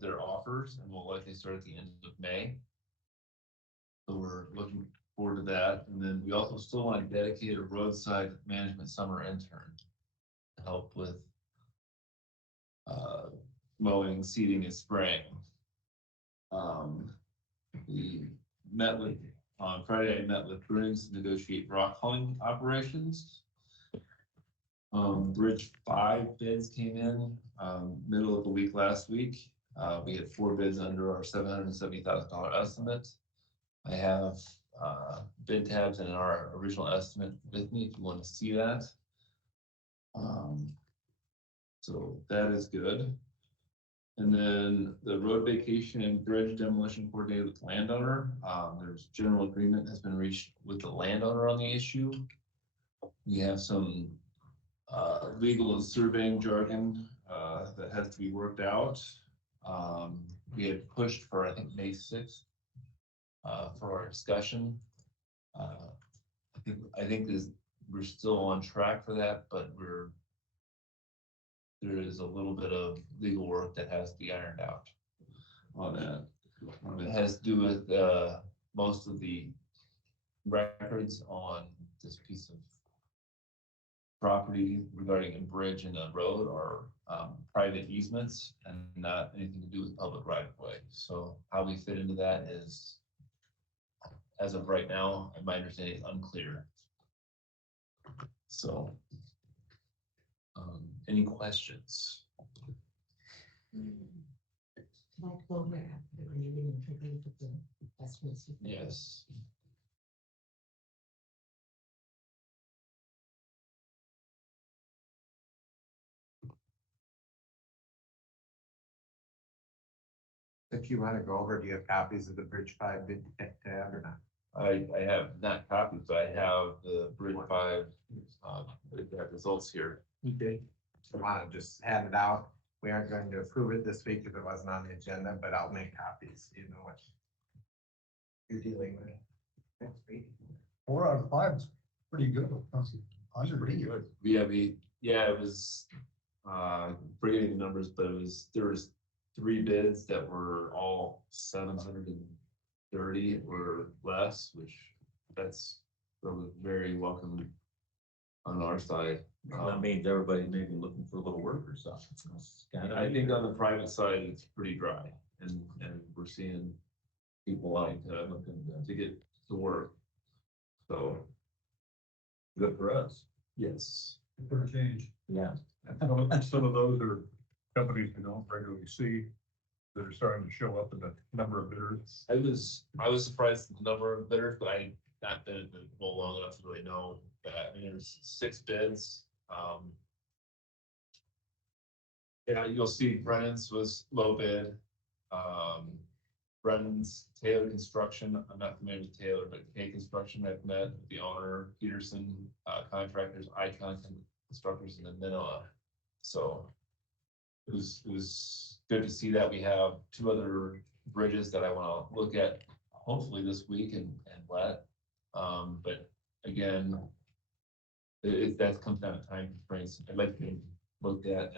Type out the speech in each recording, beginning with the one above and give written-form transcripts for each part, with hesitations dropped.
their offers and will likely start at the end of May. So we're looking forward to that. And then we also still want to dedicate a roadside management summer intern to help with mowing, seeding, and spraying. We met with, on Friday, I met with Bruins to negotiate rock hauling operations. Bridge 5 bids came in, middle of the week last week. We had 4 bids under our $770,000 estimate. I have bid tabs and our original estimate with me if you want to see that. So that is good. And then the road vacation and bridge demolition coordinated with the landowner. There's general agreement has been reached with the landowner on the issue. We have some legal and surveying jargon that has to be worked out. We had pushed for, I think, May 6th for our discussion. I think we're still on track for that, but there is a little bit of legal work that has to be ironed out on that. It has to do with most of the records on this piece of property regarding a bridge and a road are private easements and not anything to do with public right of way. So how we fit into that is, as of right now, my understanding is unclear. So, any questions? Like go here after the meeting and take a look at the estimates. Yes. If you want to go over, do you have copies of the Bridge 5 bid tab or not? I have not copies, but I have the Bridge 5 results here. Okay. I want to just hand it out. We aren't going to approve it this week if it wasn't on the agenda, but I'll make copies. You know what you're dealing with next week. 4 out of 5 is pretty good. Pretty good. Yeah, it was forgetting the numbers, but there was 3 bids that were all 730 or less, which that's very welcome on our side. That means everybody may be looking for a little work or something. I think on the private side, it's pretty dry, and we're seeing people wanting to get to work. So Good for us. yes, For a change. Yeah. Some of those are companies we don't regularly see that are starting to show up in the number of bidders. I was surprised at the number of bidders, but I not been in the role long enough to really know that. I mean, there's 6 bids. Yeah, you'll see Brennan's was low bid. Brennan's Taylor Construction, I'm not familiar with Taylor, but K Construction, I've met with the owner, Peterson Contractors, Icon Constructors in Manila. So it was good to see that. We have 2 other bridges that I want to look at hopefully this week and let. But again, that comes down to time constraints. I'd like to look at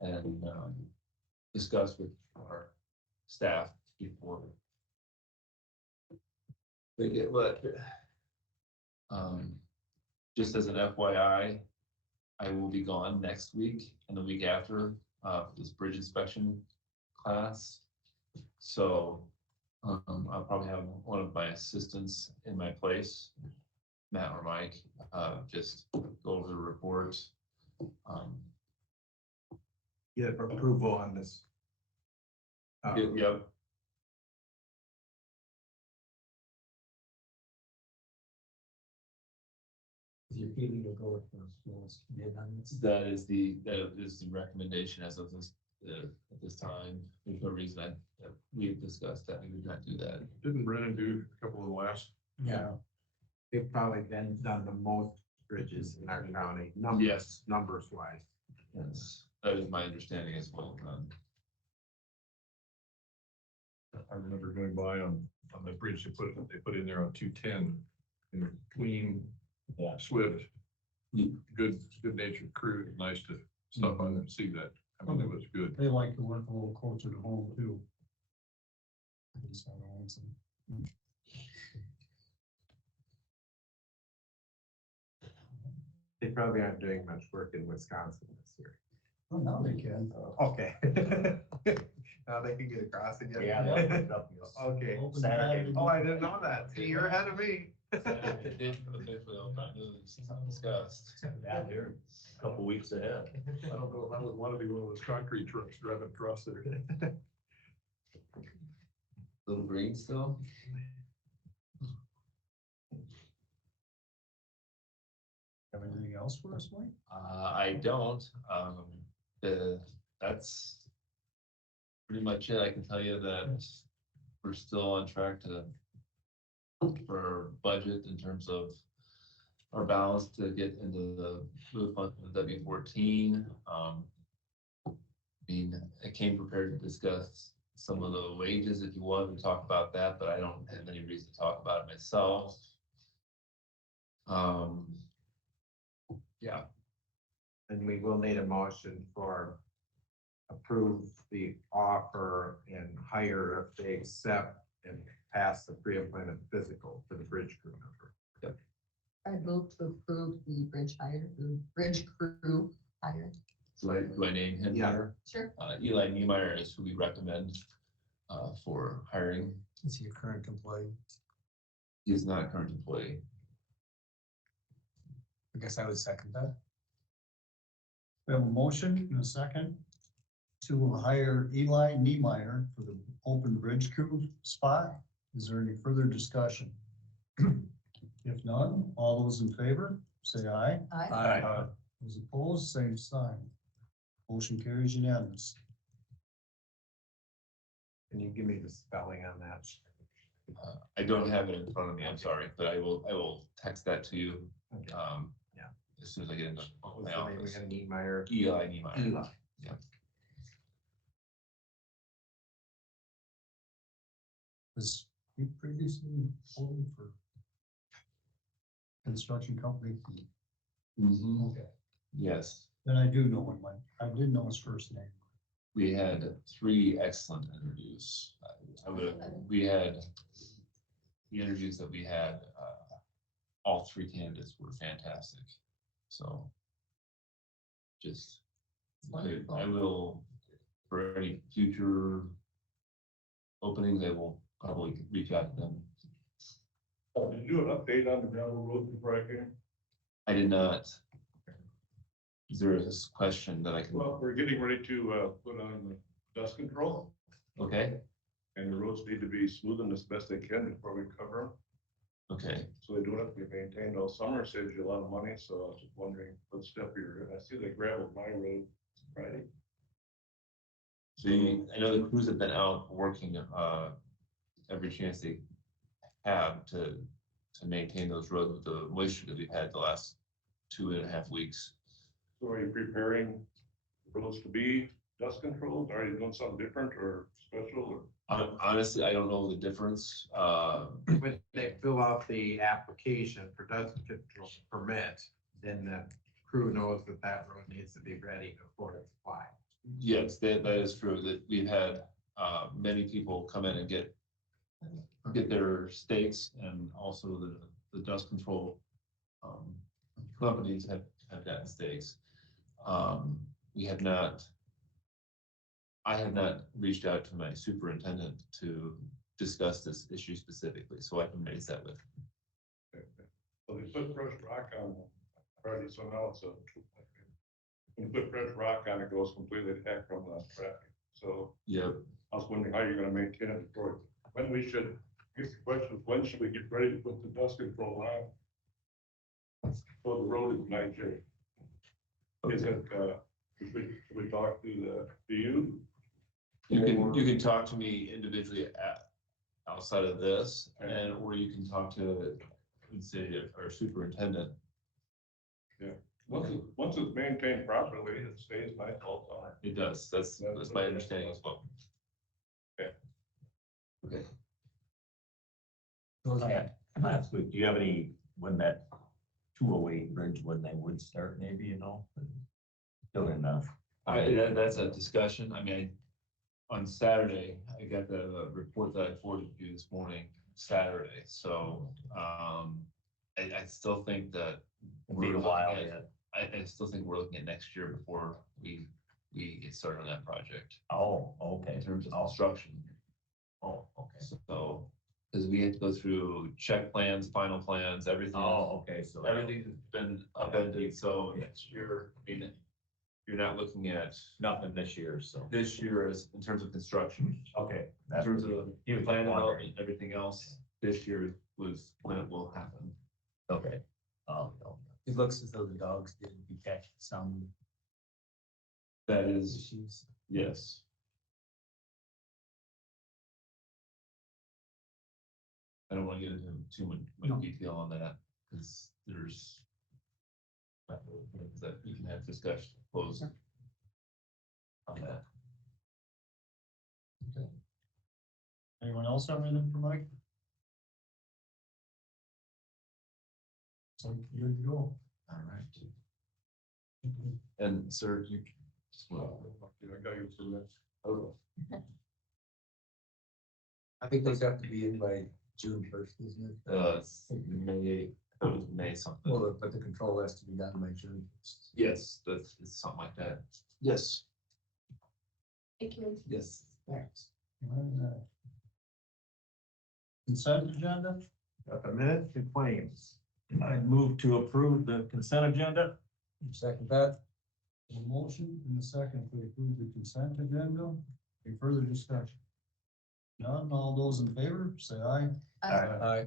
and discuss with our staff before they get let. Just as an FYI, I will be gone next week and the week after for this bridge inspection class. So I'll probably have one of my assistants in my place, Matt or Mike, just go over the report. Get approval on this. Yep. Your feeling to go with those schools bid on this? That is the recommendation as of this at this time. There's no reason that we've discussed that we would not do that. Didn't Brennan do a couple of the last? Yeah. They've probably done the most bridges in our county, Yes. numbers wise. Yes, that is my understanding as well. I remember going by on the bridge they put in there on 210 and clean, swift, good natured crew. Nice to stop by there and see that. I mean, it was good. They like to work a little closer to home too. They probably aren't doing much work in Wisconsin this year. Well, now they can. Okay. Now they can get across again. Yeah, they'll pick it up. Okay. Open Saturday. Saturday Oh, I didn't know that. See, you're ahead of me. It did officially open, it's discussed. Yeah, they're a couple weeks ahead. I don't know if I would want to be one of those concrete trucks driving across there. Little green still? Have anything else for us, Mike? I don't, that's pretty much it. I can tell you that we're still on track for our budget in terms of our balance to get into the move fund, the W-14. I mean, I came prepared to discuss some of the wages if you wanted to talk about that, but I don't have any reason to talk about it myself. Yeah, And we will need a motion for approve the offer and hire if they accept and pass the pre-employment physical for the bridge crew member. I move to approve the bridge crew hire. do I name him Yeah. here? Sure. Eli Niemeyer is who we recommend for hiring. Is he a current employee? He is not a current employee. I guess I would second that. We have a motion and a second to hire Eli Niemeyer for the open bridge crew spot. Is there any further discussion? If none, all those in favor, say aye. Aye. Those opposed, same sign. Motion carries unanimous. Can you give me the spelling on that? I don't have it in front of me, I'm sorry, but I will text that to you. Okay. Yeah. As soon as I get into What was my the name office. again? Niemeyer? Eli Niemeyer. Eli. Yeah. Was he previously holding for construction company? Mhm. Okay. Yes, Then I do know him, Mike. I did know his first name. we had 3 excellent interviews. We had the interviews that we had, all 3 candidates were fantastic. So just, I will, for any future openings, I will probably reach out to them. Did you do an update on the gravel road before I came? I did not. Is there a question that I can, Well, we're getting ready to put on the dust control, okay, and the roads need to be smoothened as best they can before we cover them. okay. So they don't have to be maintained all summer, saves you a lot of money, so I was just wondering what step you're in. I see they gravelled my road Friday. I know the crews have been out working, every chance they have to maintain those roads with the moisture that we've had the last 2.5 weeks. So are you preparing roads to be dust controlled? Are you doing something different or special or? Honestly, I don't know the difference. When they fill out the application for dust control permit, then the crew knows that that road needs to be ready before it's applied. Yes, that is true, that we've had, many people come in and get their stakes, and also the dust control, companies have gotten stakes. We have not, I have not reached out to my superintendent to discuss this issue specifically, so I can raise that with. Well, they put fresh rock on Friday, so now it's when you put fresh rock on, it goes completely to heck from the traffic. So Yep. I was wondering how you're gonna maintain it before, when we should, I guess the question is, when should we get ready to put the dust control on? So the road is night shape. Is it, should we talk to you? You can talk to me individually outside of this, or you can talk to, let's say, our superintendent. Once it's maintained properly, it stays nice all the time. It does, that's my understanding as well. Okay. Okay. Last week, do you have any, when that 208 bridge, when they would start, maybe, you know? Still enough. That's a discussion. I mean, on Saturday, I got the report that I forwarded you this morning, Saturday, so, I still think that. Be a we're while looking at- yet. I still think we're looking at next year before we get started on that project, Oh, okay. in terms of Oh, construction. oh, okay. So, because we have to go through check plans, final plans, everything. Oh, okay, so. Everything's been upended, so next year, I mean, you're not looking at Nothing this year, so. this year as, in terms of construction. Okay. In terms of You plan wondering. development, everything else, this year was when it will happen. Okay. It looks as though the dogs did detect some That is, issues. yes. I don't want to get into too much detail on that, because there's things that you can have discussion close on that. Anyone else have anything for Mike? So good to go. All right. And sir, you just want I got you for that. to. I think those have to be in by June 1st, isn't it? May, it was May something. Well, but the control has to be done by June. Yes, that's, it's something like that. Yes. Thank you. Yes. Thanks. Consent agenda? Got the minutes and claims. I move to approve the consent agenda. Second that. A motion and a second to approve the consent agenda. Any further discussion? None, all those in favor, say aye. Aye.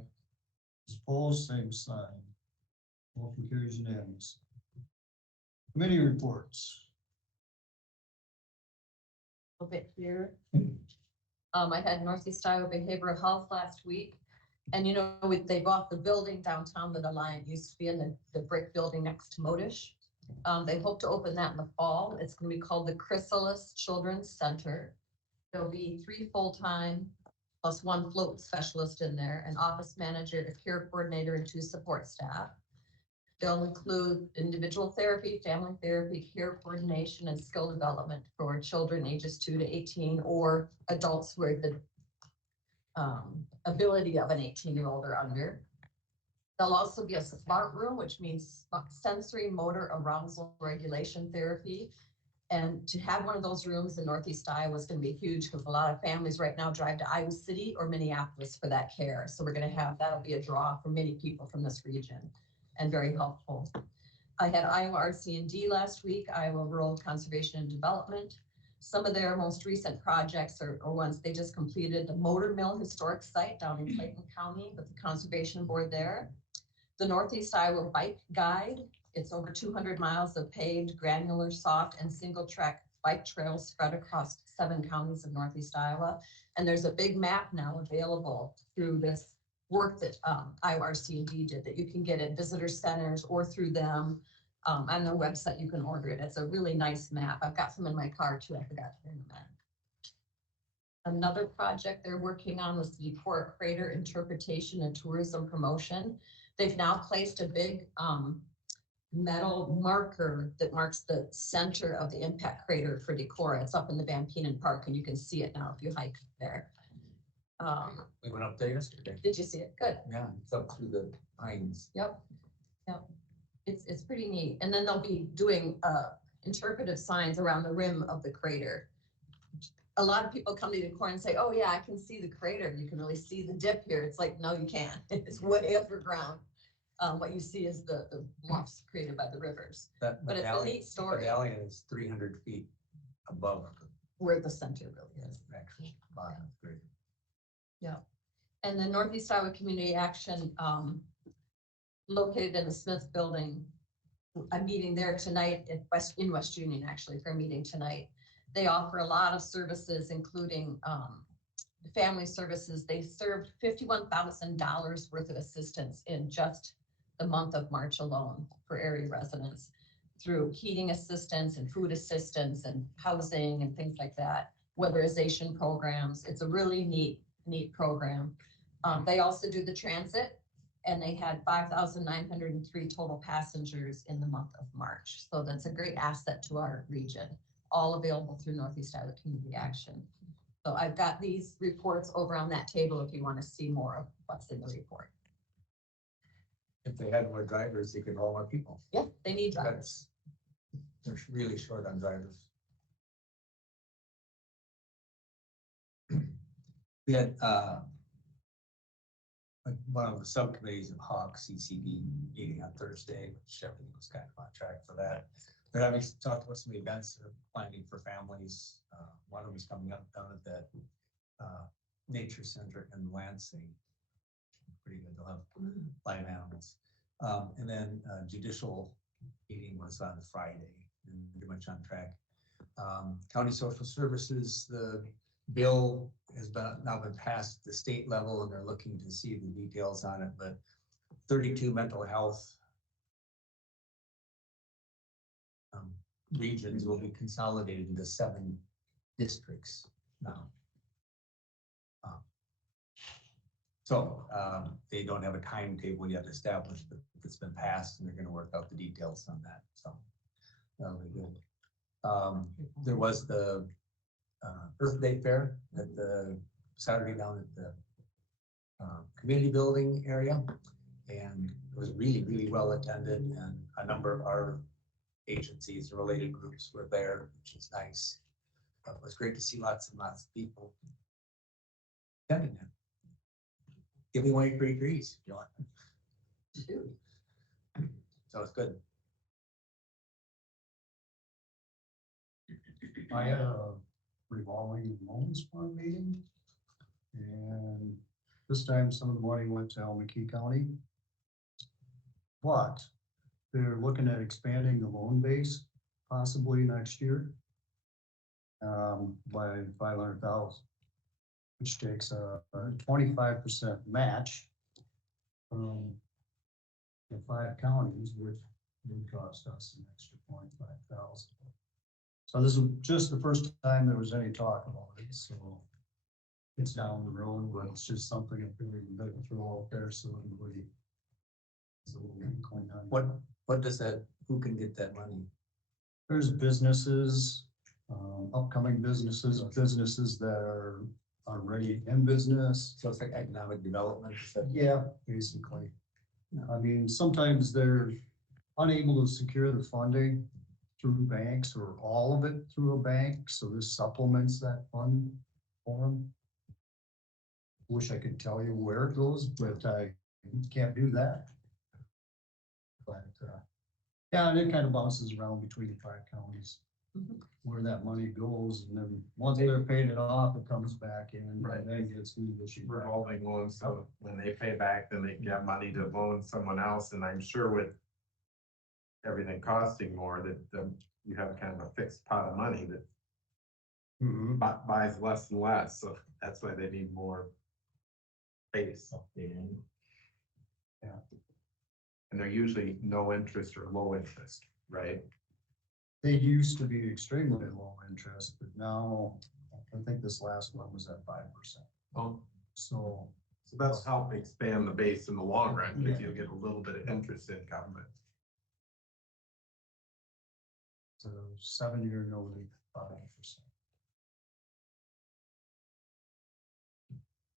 Opposed, same sign. Motion carries unanimous. Committee reports. A bit here. I had Northeast Iowa Behavioral Health last week. And you know, they bought the building downtown that Alliant used to be in, the brick building next to Modish. They hope to open that in the fall. It's gonna be called the Chrysalis Children's Center. There'll be 3 full-time plus 1 float specialist in there, an office manager, a care coordinator, and 2 support staff. They'll include individual therapy, family therapy, care coordination, and skill development for children ages 2 to 18 or adults who are the ability of an 18-year-old or under. There'll also be a smart room, which means sensory motor arousal regulation therapy. And to have one of those rooms in Northeast Iowa is going to be huge because a lot of families right now drive to Iowa City or Minneapolis for that care. So we're going to have, that'll be a draw for many people from this region and very helpful. I had Iowa RC&D last week, Iowa Rural Conservation and Development. Some of their most recent projects are ones they just completed, the Motor Mill Historic Site down in Clayton County with the Conservation Board there. The Northeast Iowa Bike Guide, it's over 200 miles of paved, granular, soft, and single track bike trails spread across 7 counties of Northeast Iowa. And there's a big map now available through this work that Iowa RC&D did that you can get at visitor centers or through them. On their website, you can order it. It's a really nice map. I've got some in my car too. I forgot to bring them in. Another project they're working on was the Decorah Crater Interpretation and Tourism Promotion. They've now placed a big metal marker that marks the center of the impact crater for Decorah. It's up in the Van Penen Park and you can see it now if you hike there. We went up there yesterday. Did you see it? Good. Yeah, it's up through the pines. Yep. It's pretty neat. And then they'll be doing interpretive signs around the rim of the crater. A lot of people come to Decorah and say, oh yeah, I can see the crater. You can really see the dip here. It's like, no, you can't. It's way underground. What you see is the bluffs created by the rivers. That But it's a neat story. medallion is 300 feet above Where the center really is. the actual bottom of the grade. Yeah. And the Northeast Iowa Community Action, located in the Smith Building. I'm meeting there tonight in West Union, actually, for a meeting tonight. They offer a lot of services, including family services. They served $51,000 worth of assistance in just the month of March alone for area residents through heating assistance and food assistance and housing and things like that, weatherization programs. It's a really neat program. They also do the transit, and they had 5,903 total passengers in the month of March. So that's a great asset to our region. all available through Northeast Iowa Community Action. So I've got these reports over on that table if you want to see more of what's in the report. If they had more drivers, they could haul more people. Yeah, they need drivers. They're really short on drivers. We had, one of the subcommittees of Hawk CCD meeting on Thursday, which everything was kind of on track for that. They're having talked about some events they're planning for families. One of them is coming up down at that nature center in Lansing. Pretty good. They'll have live animals. And then judicial meeting was on Friday, and pretty much on track. County Social Services, the bill has now been passed at the state level, and they're looking to see the details on it, but 32 mental health regions will be consolidated into 7 districts now. So they don't have a timetable yet established, but it's been passed and they're gonna work out the details on that, so that'll be good. There was the Earth Day Fair at the Saturday down at the community building area, and it was really, really well attended, and a number of our agencies and related groups were there, which is nice. It was great to see lots and lots of people attending it. Giving away free trees, if you want. So it's good. I had a revolving loans fund meeting. And this time some of the money went to Miscellaneous County. But they're looking at expanding the loan base possibly next year. By 500,000. Which takes a 25% match from the 5 counties, which would cost us an extra 25,000. So this is just the first time there was any talk about it, so it's down the road, but it's just something that we better throw out there so everybody is a little inkling on. What does that, who can get that money? There's businesses, upcoming businesses that are already in business. So it's like economic development. Yeah, basically. I mean, sometimes they're unable to secure the funding through banks or all of it through a bank, so this supplements that fund for them. Wish I could tell you where it goes, but I can't do that. But, yeah, and it kind of bounces around between the 5 counties. Where that money goes, and then once they're paid it off, it comes back in, Right. and then gets reissued. Revolving loans, so when they pay back, then they get money to loan someone else, and I'm sure with everything costing more, that you have kind of a fixed pot of money that Mhm. buys less and less, so that's why they need more space. Yeah. And they're usually no interest or low interest, right? They used to be extremely low interest, but now, I think this last one was at 5%. Oh. So, So that'll help expand the base in the long run, if you'll get a little bit of interest income, but it's a 7-year note at 5%.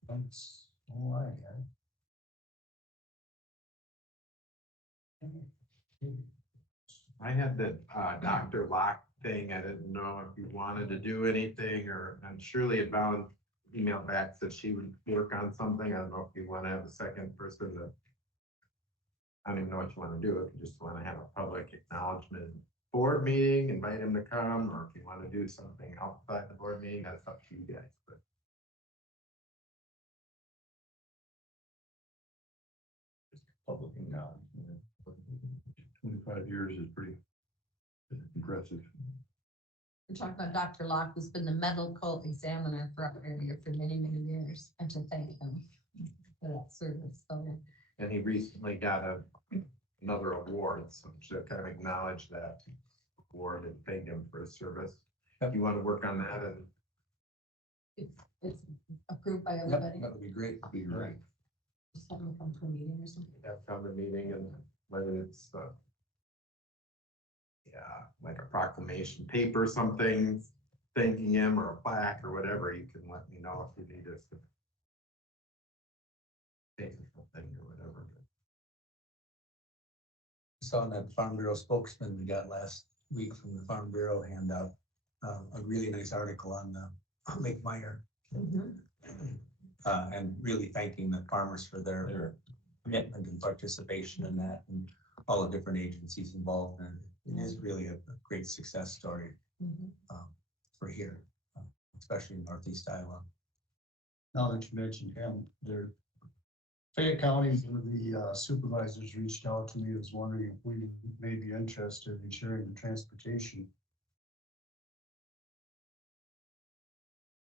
That's all I had. I had the Dr. Locke thing. I didn't know if you wanted to do anything, or and Shirley had bound emailed back that she would work on something. I don't know if you want to have a second person to. I don't even know what you want to do. If you just want to have a public acknowledgement board meeting, invite him to come, or if you want to do something outside the board meeting, that's up to you guys. But Public acknowledgement. 25 years is pretty impressive. We're talking about Dr. Locke, who's been the medical examiner for our area for many, many years, and to thank him for that service, so. and he recently got another award, so to kind of acknowledge that award and thank him for his service. If you want to work on that, and It's approved by Yep, everybody. that would be great. Be great. Just have them come to a meeting or something. have come to meeting, and whether it's like a proclamation paper, something thanking him, or a plaque or whatever, you can let me know if you need us to take something or whatever. Saw that Farm Bureau spokesman we got last week from the Farm Bureau handout, a really nice article on the Lake Meyer. And really thanking the farmers for their commitment and participation in that, and all the different agencies involved. And it is really a great success story for here, especially in Northeast Iowa. Now that you mentioned him, there, Fayette County, one of the supervisors reached out to me, was wondering if we may be interested in sharing the transportation.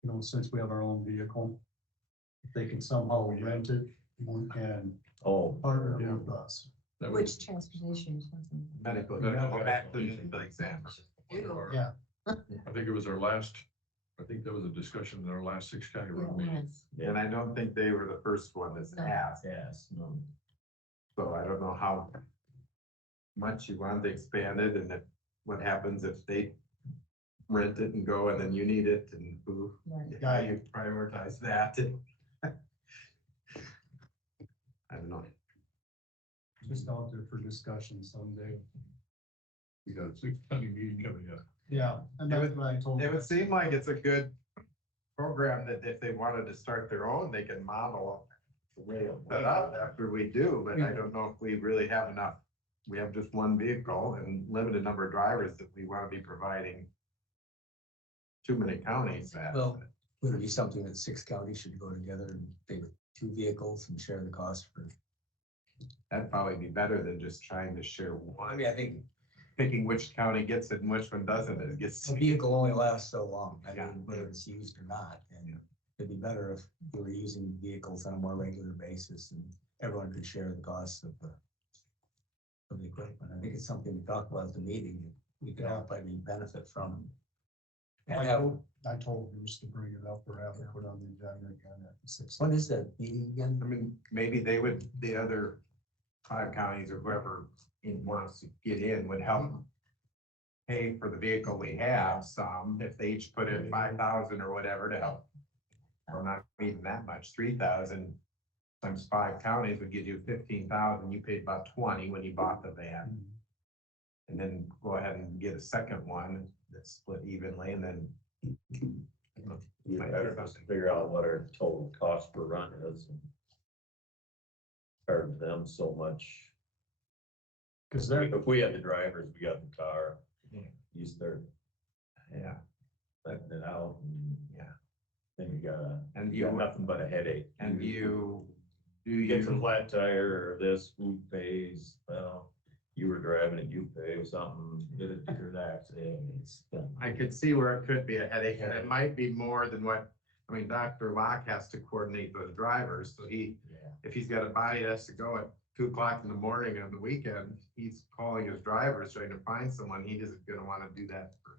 You know, since we have our own vehicle, if they can somehow rent it and Oh, partner with us. Which transportation? Medical, go back to the exam. Yeah, I think it was our last, I think that was a discussion in our last 6 county road meeting. And I don't think they were the first one that's asked, yes, no. so I don't know how much you want to expand it, and if, what happens if they rent it and go and then you need it, and who, how you prioritize that. I don't know. just out there for discussion someday. We got a 6 county meeting coming up. Yeah, and that's what I told It them. would seem like it's a good program that if they wanted to start their own, they can model the way it's set up after we do, but I don't know if we really have enough. We have just one vehicle and limited number of drivers that we want to be providing too many counties that. Well, would it be something that 6 counties should go together and pay with 2 vehicles and share the cost for? That'd probably be better than just trying to share one. I mean, I think Picking which county gets it and which one doesn't, it gets. a vehicle only lasts so long, I Yeah. mean, whether it's used or not, and it'd be better if we were using vehicles on a more regular basis and everyone could share the costs of the equipment. I think it's something we talked about at the meeting, that we could all probably benefit from. And I told Bruce to bring it up or have it put on the agenda again at the 6. when is that meeting again? I mean, maybe they would, the other 5 counties or whoever wants to get in would help pay for the vehicle we have some, if they each put in 5,000 or whatever to help. Or not even that much, 3,000 times 5 counties would give you 15,000. You paid about 20 when you bought the van. And then go ahead and get a second one that's split evenly, and then. You better just figure out what our total cost per run is. And charge them so much. Cause they're, If we had the drivers, we got the car, you start Yeah, letting it out, and yeah. then And you got you, nothing but a headache. and you, do You get a you, flat tire or this, who pays, well, you were driving it, you pay something, get a different accident, it's. I could see where it could be a headache, and it might be more than what, I mean, Dr. Locke has to coordinate those drivers, so he, Yeah. if he's got a body that has to go at 2 o'clock in the morning on the weekend, he's calling his drivers, trying to find someone, he isn't gonna wanna do that for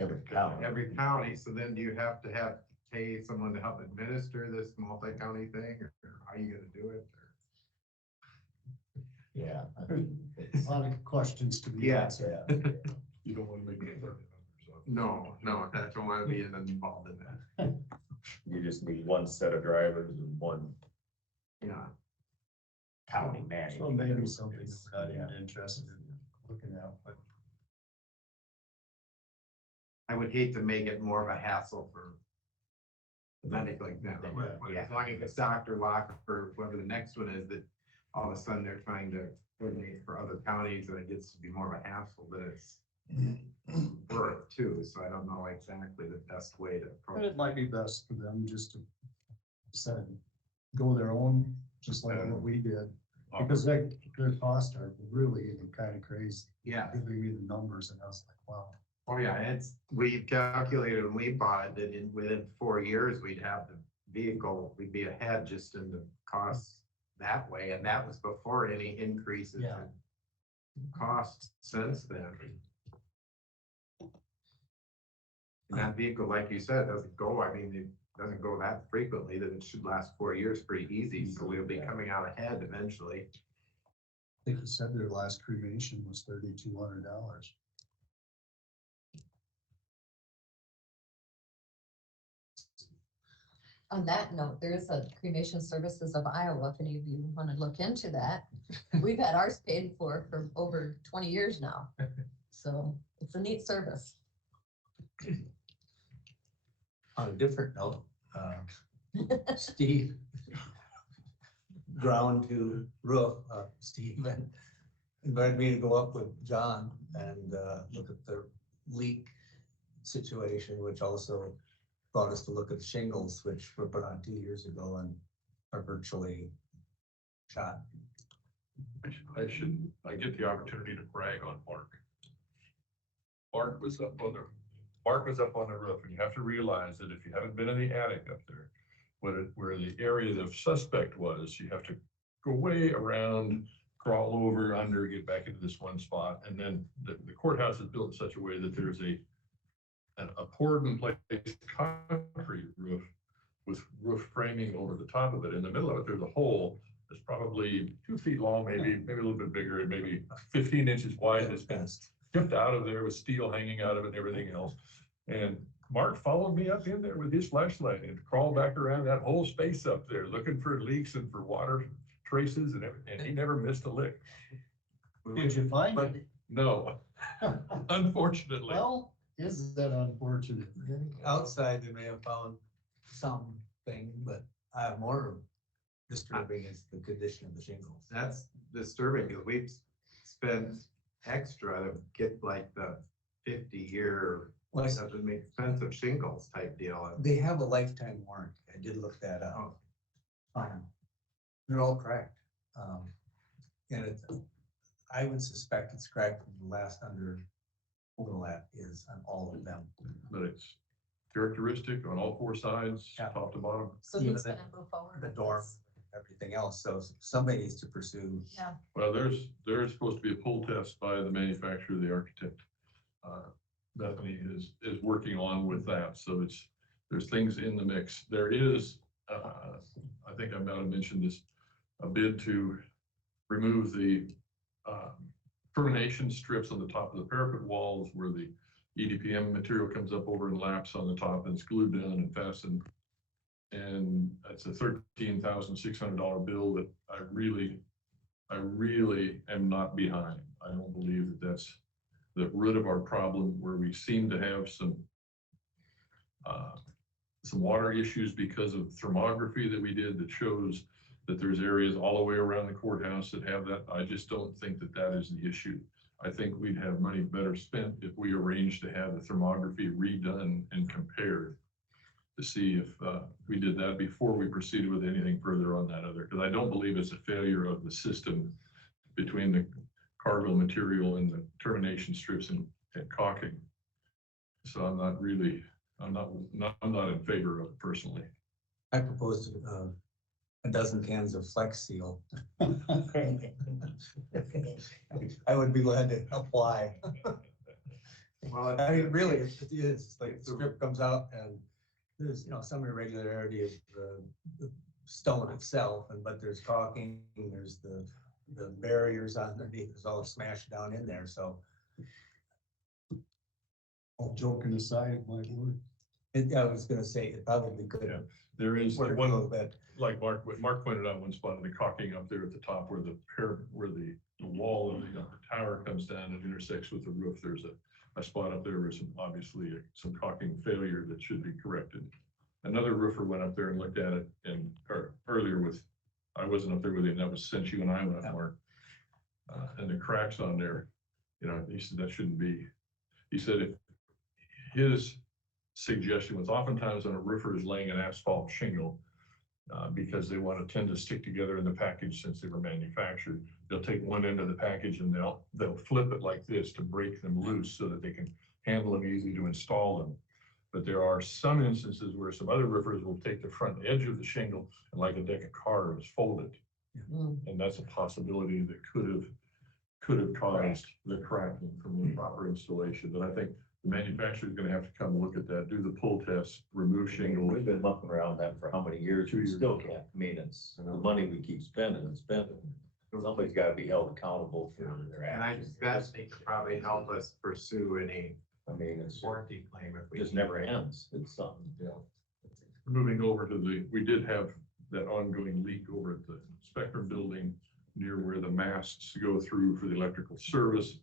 Every county. every county, so then do you have to pay someone to help administer this multi-county thing, or how are you gonna do it? Yeah. a lot of questions to be Yeah. answered. Yeah. You don't want to make it 30 so. No, I don't wanna be involved in that, You just need one set of drivers and one yeah. county manager. So maybe something that we're not even interested in looking at, but I would hate to make it more of a hassle for the medical examiner, but as long as it's Dr. Locke or whoever the next one is, that all of a sudden they're trying to coordinate for other counties, and it gets to be more of a hassle, but it's work too, so I don't know exactly the best way to but approach it it. might be best for them just to said, go their own, just like what we did. Because their costs are really getting kind of crazy. Yeah, Giving me the numbers and I was like, wow. oh yeah, we've calculated when we bought it, that within 4 years, we'd have the vehicle, we'd be ahead just in the costs that way, and that was before any increases Yeah. in costs since then. And that vehicle, like you said, doesn't go, I mean, it doesn't go that frequently, that it should last 4 years pretty easy, so we'll be coming out ahead eventually. I think he said their last cremation was $3,200. On that note, there is a Cremation Services of Iowa, if any of you want to look into that. We've had ours paid for over 20 years now. So it's a neat service. On a different note, Steve, ground to roof, Steve invited me to go up with John and look at the leak situation, which also brought us to look at the shingles, which were put on 2 years ago and are virtually shot. I get the opportunity to brag on Mark. Mark was up on the roof, and you have to realize that if you haven't been in the attic up there, where the area of suspect was, you have to go way around, crawl over, under, get back into this one spot, and then the courthouse is built in such a way that there's a poured in place concrete roof with roof framing over the top of it. In the middle of it, there's a hole that's probably 2 feet long, maybe a little bit bigger, and maybe 15 inches wide. It's been stripped out of there with steel hanging out of it and everything else. And Mark followed me up in there with his flashlight and crawled back around that whole space up there, looking for leaks and for water traces and everything, and he never missed a lick. Did you find it? No, unfortunately. Well, is that unfortunate? Outside, they may have found something, but more disturbing is the condition of the shingles. That's disturbing because we've spent extra to get like the 50-year, Well, expensive shingles type deal. they have a lifetime warranty. I did look that up. They're all cracked. And it's, I would suspect it's cracked from the last overlap is on all of them. But it's characteristic on all 4 sides, Yeah. top to bottom. So Even he's the- gonna move forward. The with dorm, this. everything else. So somebody needs to pursue. Yeah, Well, there's supposed to be a pull test by the manufacturer, the architect. Bethany is working on with that, so there's things in the mix. There is, I think I might have mentioned this, a bid to remove the termination strips on the top of the parapet walls where the EDPM material comes up over and laps on the top and it's glued down and fastened. And that's a $13,600 bill that I really am not behind. I don't believe that that's the root of our problem, where we seem to have some water issues because of thermography that we did that shows that there's areas all the way around the courthouse that have that. I just don't think that that is the issue. I think we'd have money better spent if we arranged to have the thermography redone and compared to see if we did that before we proceeded with anything further on that other, because I don't believe it's a failure of the system between the cargo material and the termination strips and caulking. So I'm not in favor of it personally. I proposed a dozen cans of Flex Seal. I would be glad to apply. Well, I mean, really, it is, it's like the strip comes out and there's, some irregularity of the stone itself, but there's caulking, there's the barriers underneath, it's all smashed down in there, so. All joking aside, my lord. I was gonna say, it probably could have. There is worked a one, little bit. like what Mark pointed out, one spot of the caulking up there at the top where the wall of the upper tower comes down and intersects with the roof. There's a spot up there where obviously some caulking failure that should be corrected. Another roofer went up there and looked at it earlier I wasn't up there with him, that was since you and I went up, Mark. And the cracks on there, he said that shouldn't be. He said if his suggestion was oftentimes when a roofer is laying an asphalt shingle, because they want to tend to stick together in the package since they were manufactured, they'll take one end of the package and they'll flip it like this to break them loose so that they can handle them easy to install them. But there are some instances where some other roofers will take the front edge of the shingle and, like a deck of cards, fold it. And that's a possibility that could have caused the cracking from the proper installation. And I think the manufacturer is going to have to come look at that, do the pull test, remove shingles. We've been mucking around that for how many years? 2 We years. still can't. I mean, it's the money we keep spending and spending. Somebody's got to be held accountable for their And I actions. just Bethany could probably help us pursue any I mean, it's warranty claim if we. just never ends. It's something, moving over to we did have that ongoing leak over at the Spectrum building near where the masts go through for the electrical service.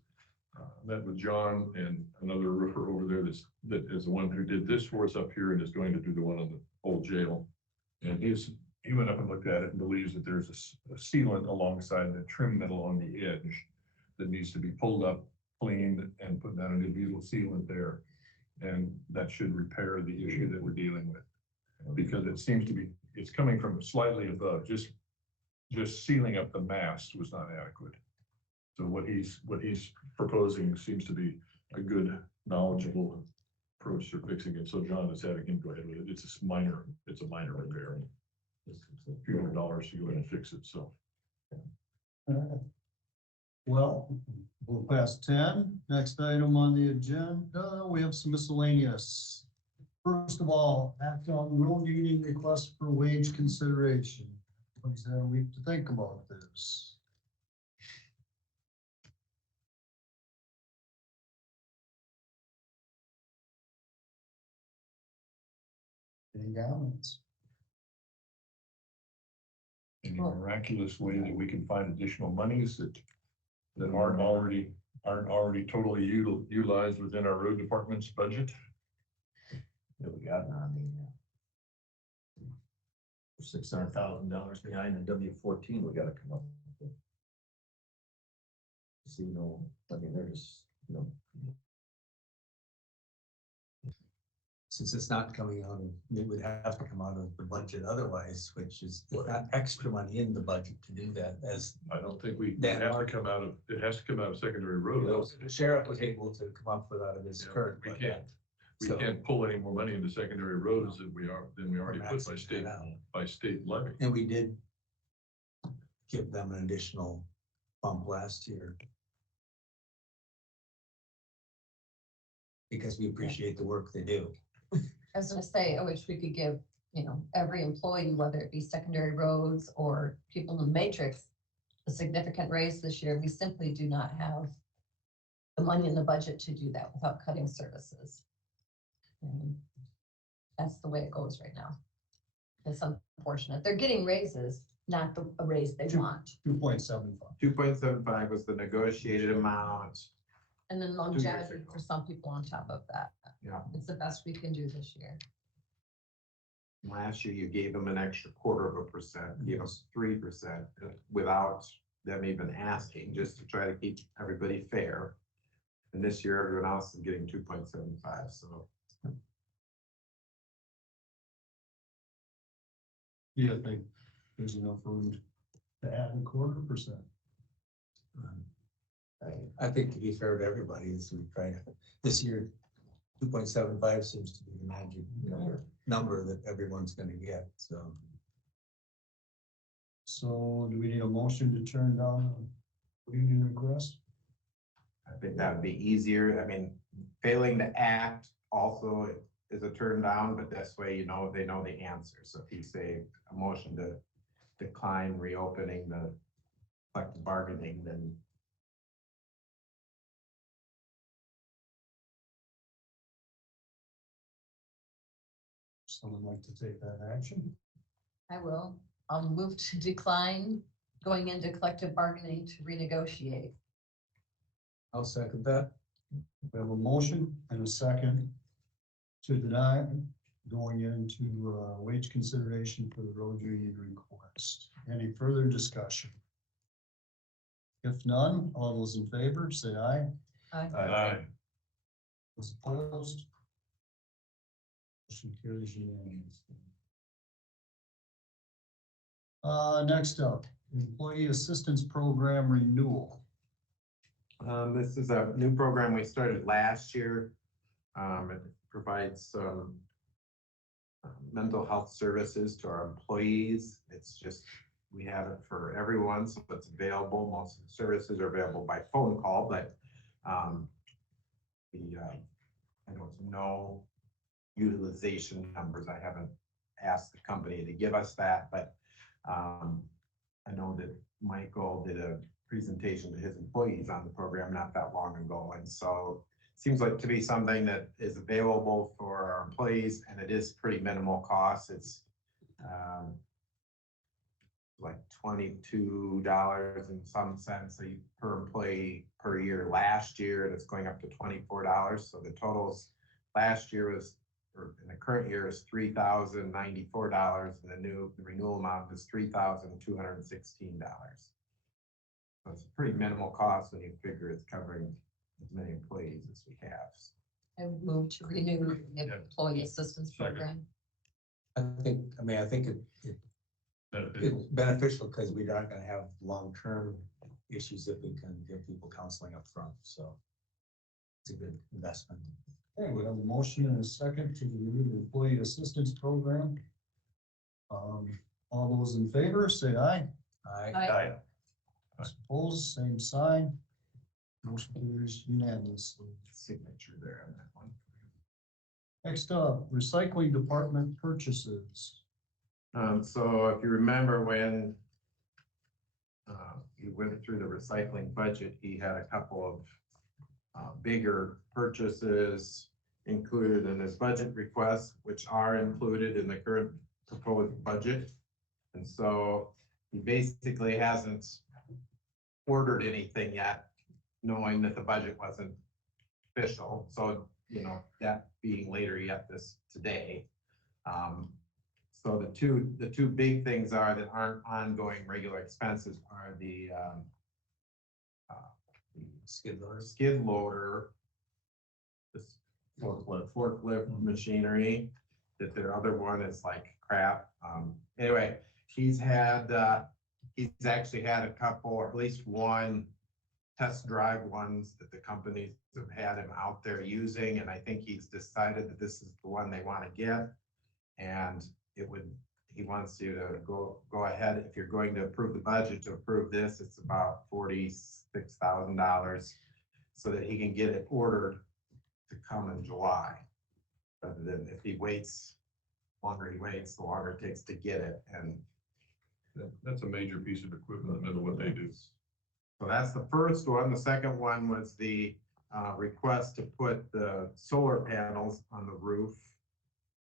Met with John and another roofer over there that is the one who did this for us up here and is going to do the one on the old jail. And he went up and looked at it and believes that there's a sealant alongside the trim metal on the edge that needs to be pulled up, cleaned, and put down a new butyl sealant there. And that should repair the issue that we're dealing with. Because it seems to be, it's coming from slightly above, just sealing up the mast was not adequate. So what he's proposing seems to be a good, knowledgeable approach to fixing it. So John is having him go ahead with it. It's a minor repair. It's a few $100s to go ahead and fix it, so. Well, we'll pass 10. Next item on the agenda, we have some miscellaneous. First of all, act on road union request for wage consideration. Everybody's had a week to think about this. Any comments? Any miraculous way that we can find additional monies that aren't already totally utilized within our road department's budget? that we got on the $600,000 behind in W-14, we gotta come up with. See, I mean, there's, Since it's not coming out of, it would have to come out of the budget otherwise, which is not extra money in the budget to do that as. I don't think it Dan, has to come out of secondary road. The sheriff was able to come up with out of his current. We budget. We So- can't pull any more money into secondary roads than we already put by state levy. And we did give them an additional bump last year. Because we appreciate the work they do. I was gonna say, I wish we could give, every employee, whether it be secondary roads or people in the matrix, a significant raise this year. We simply do not have the money in the budget to do that without cutting services. And that's the way it goes right now. It's unfortunate. They're getting raises, not a raise they want. 2.75. 2.75 was the negotiated amount. And then years longevity ago. for some people on top of that. Yeah. It's the best we can do this year. Last year, you gave them an extra 0.25%, gave us 3% without them even asking, just to try to keep everybody fair. And this year, everyone else is getting 2.75, so. Yeah, I think there's enough room to add 0.25%. I think to be fair to everybody, is we try to, this year, 2.75 seems to be the magic number that everyone's gonna get, so. So do we need a motion to turn down a union request? I think that would be easier. I mean, failing to act also is a turn down, but this way, they know the answer. So if you say a motion to decline reopening the collective bargaining, then. Someone like to take that action? I will. I'll move to decline going into collective bargaining to renegotiate. I'll second that. We have a motion and a second to deny going into wage consideration for the road union request. Any further discussion? If none, all those in favor, say aye. Aye. Those opposed? Motion carries unanimously. Next up, employee assistance program renewal. This is a new program we started last year. It provides some mental health services to our employees. It's just, we have it for everyone, so it's available. Most of the services are available by phone call, but I don't know utilization numbers. I haven't asked the company to give us that, but I know that Michael did a presentation to his employees on the program not that long ago, and so seems like to be something that is available for our employees, and it is pretty minimal cost. It's like $22 and some cents per employee per year last year, and it's going up to $24. So the totals last year was, or in the current year is $3,094, and the renewal amount is $3,216. So it's a pretty minimal cost when you figure it's covering as many employees as we have. I would move to renew the employee assistance program. I think it's beneficial because we aren't gonna have long-term issues if we can give people counseling up front. So it's a good investment. Okay, we have a motion and a second to renew the employee assistance program. All those in favor, say aye. Aye. Opposed, same sign. Motion carries unanimously. Signature there on that one. Next up, recycling department purchases. So if you remember when he went through the recycling budget, he had a couple of bigger purchases included in his budget requests, which are included in the current proposed budget. And so he basically hasn't ordered anything yet, knowing that the budget wasn't official. So, you know, that being later yet today. So the two big things are that aren't ongoing regular expenses are the Skid loaders. skid loader, this forklift machinery, that their other one is like crap. Anyway, he's actually had a couple, or at least one test drive ones that the companies have had him out there using, and I think he's decided that this is the one they want to get. And he wants you to go ahead, if you're going to approve the budget, to approve this. It's about $46,000 so that he can get it ordered to come in July. Rather than if he waits, longer he waits, the longer it takes to get it. And That's a major piece of equipment in the middle of what they do. so that's the first one. The second one was the request to put the solar panels on the roof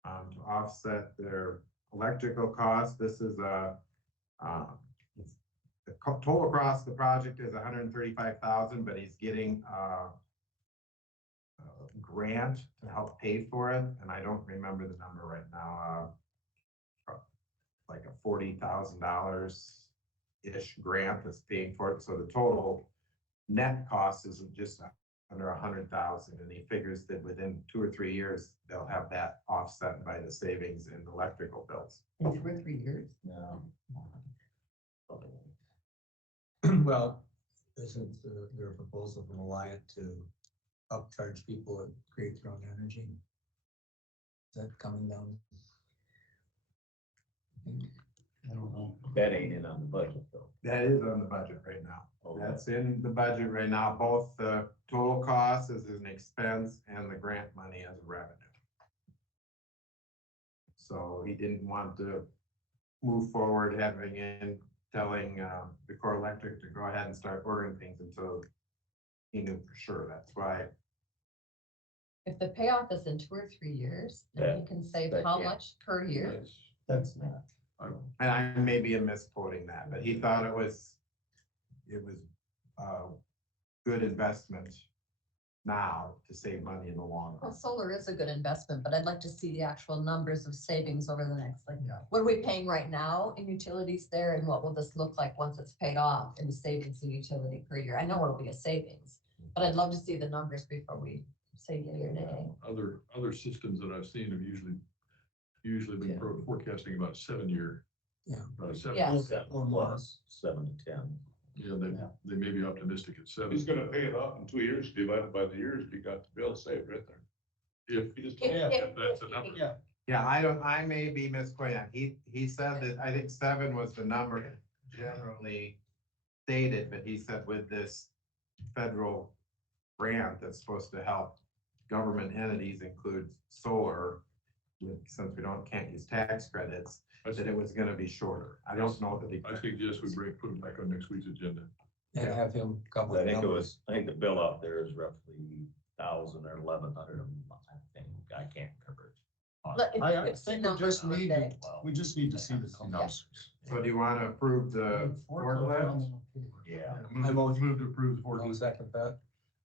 to offset their electrical costs. This is the total across the project is $135,000, but he's getting a grant to help pay for it, and I don't remember the number right now. Like a $40,000-ish grant that's paying for it. So the total net cost is just under $100,000, and he figures that within 2 or 3 years, they'll have that offset by the savings in electrical bills. In 2 or 3 years. No. Well, isn't there a proposal from Alliant to upcharge people that create their own energy? Is that coming down? I don't know. That ain't in on the budget though. That is on the budget right now. Oh, That's in the budget right now, both the total cost as an expense and the grant money as revenue. So he didn't want to move forward telling the Core Electric to go ahead and start ordering things until he knew for sure. That's why. If the payoff is in 2 or 3 years, then you can save that how can't- much per year? That's not. And I may be misquoting that, but he thought it was a good investment now to save money in the long Well, run. solar is a good investment, but I'd like to see the actual numbers of savings over the next, like, Yeah. what are we paying right now in utilities there? And what will this look like once it's paid off in the savings in utility per year? I know it'll be a savings, but I'd love to see the numbers before we say yea or nay. Other systems that I've seen have usually been forecasting about 7-year. Yeah. About a 7. Yeah. 7 to 10. Yeah, they may be optimistic at 7. He's gonna pay it off in 2 years, divided by the years, you got the bill saved right there. If you just, If- if that's the number. Yeah. Yeah, I may be misquoting. He said that, I think 7 was the number generally stated, but he said with this federal grant that's supposed to help government entities include solar, since we can't use tax credits, that it was gonna be shorter. I don't know that he. I suggest we put it back on next week's agenda. And have him come I with think numbers. I think the bill out there is roughly 1,000 or 1,100 a month, I think, I can't remember. I It's the think we numbers just per need, day. we just need to see the numbers. So do you want to approve the forklift? Yeah. I move to approve the One forklift. second, that.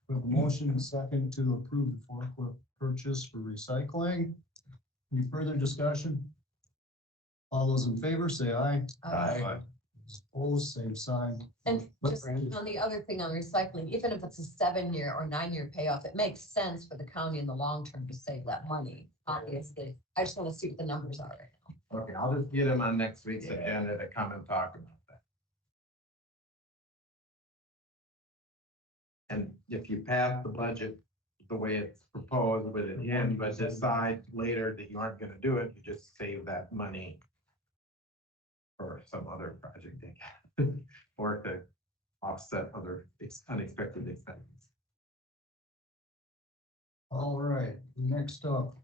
We have a motion and second to approve the forklift purchase for recycling. Any further discussion? All those in favor say aye. Uh, Opposed, same sign. And just on the other thing on recycling, even if it's a 7-year or 9-year payoff, it makes sense for the county in the long term to save that money, obviously. I just want to see what the numbers are right now. Okay, I'll just get them on next week's Yeah. agenda to come and talk about that. And if you pass the budget the way it's proposed with it in, but decide later that you aren't gonna do it, you just save that money for some other project, or to offset other unexpected expenses. All right, next up.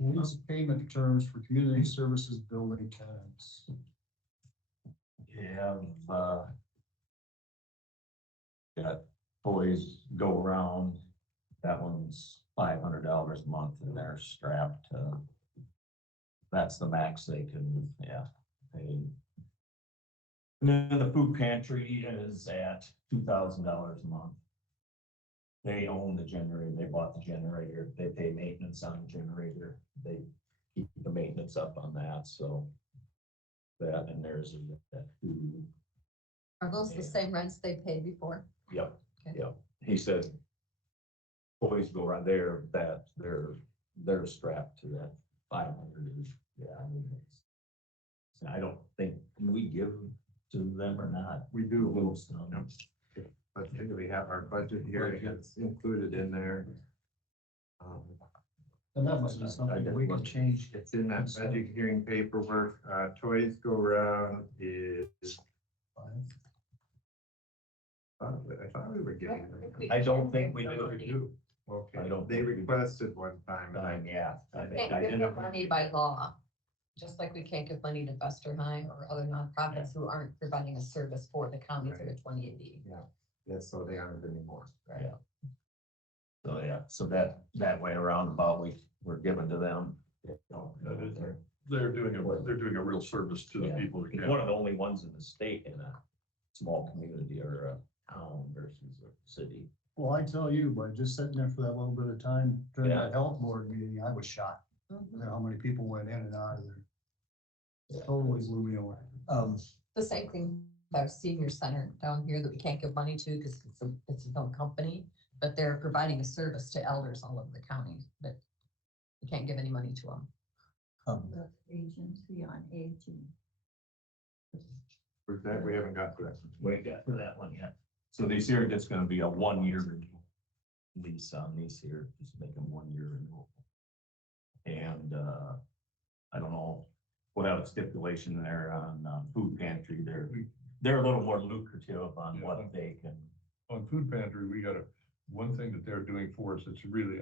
Lease payment terms for community services building tenants. Have, got toys go around, that one's $500 a month and they're strapped to. That's the max they can, yeah, pay. And then the food pantry is at $2,000 a month. They own the generator, they bought the generator, they pay maintenance on the generator, they keep the maintenance up on that, so. That, and there's that food. Are those the same rents they paid before? Yep, Okay. yep. He said boys go right there, that they're strapped to that 500. Yeah, I mean, I don't think, can we give to them or not? We do. A little some. But we have our budget here, it's included in there. And that must be something that we can change. It's in that budget hearing paperwork, toys go around is, I thought we were getting them. I don't think we do. Okay, I don't they think we do. requested one time, and I, Yeah. I We think can't I give didn't. them money by law, just like we can't give money to Buster High or other nonprofits who aren't providing a service for the county through the 2080. yes, so they aren't anymore. Right. Yeah. So, yeah, so that way around about, we're giving to them. That is- They're doing a real service to the Yeah. people that It's can. one of the only ones in the state in a small community or a town versus a city. Well, I tell you, by just sitting there for that little bit of time during Yeah. that health board meeting, I was shocked. Mhm. At how many people went in and out of there. Yeah. Totally blew me away. The same thing with our senior center down here that we can't give money to because it's its own company, but they're providing a service to elders all over the county, but we can't give any money to them. Agency on aging. For that, we haven't got to that. We ain't got to that one yet. So these here, just gonna be a 1-year renewal. Lease on these here, just make them 1-year renewal. And, I don't know, what else stipulation there on, food pantry, they're a little more lucrative on Yeah. what they can. On food pantry, one thing that they're doing for us that's really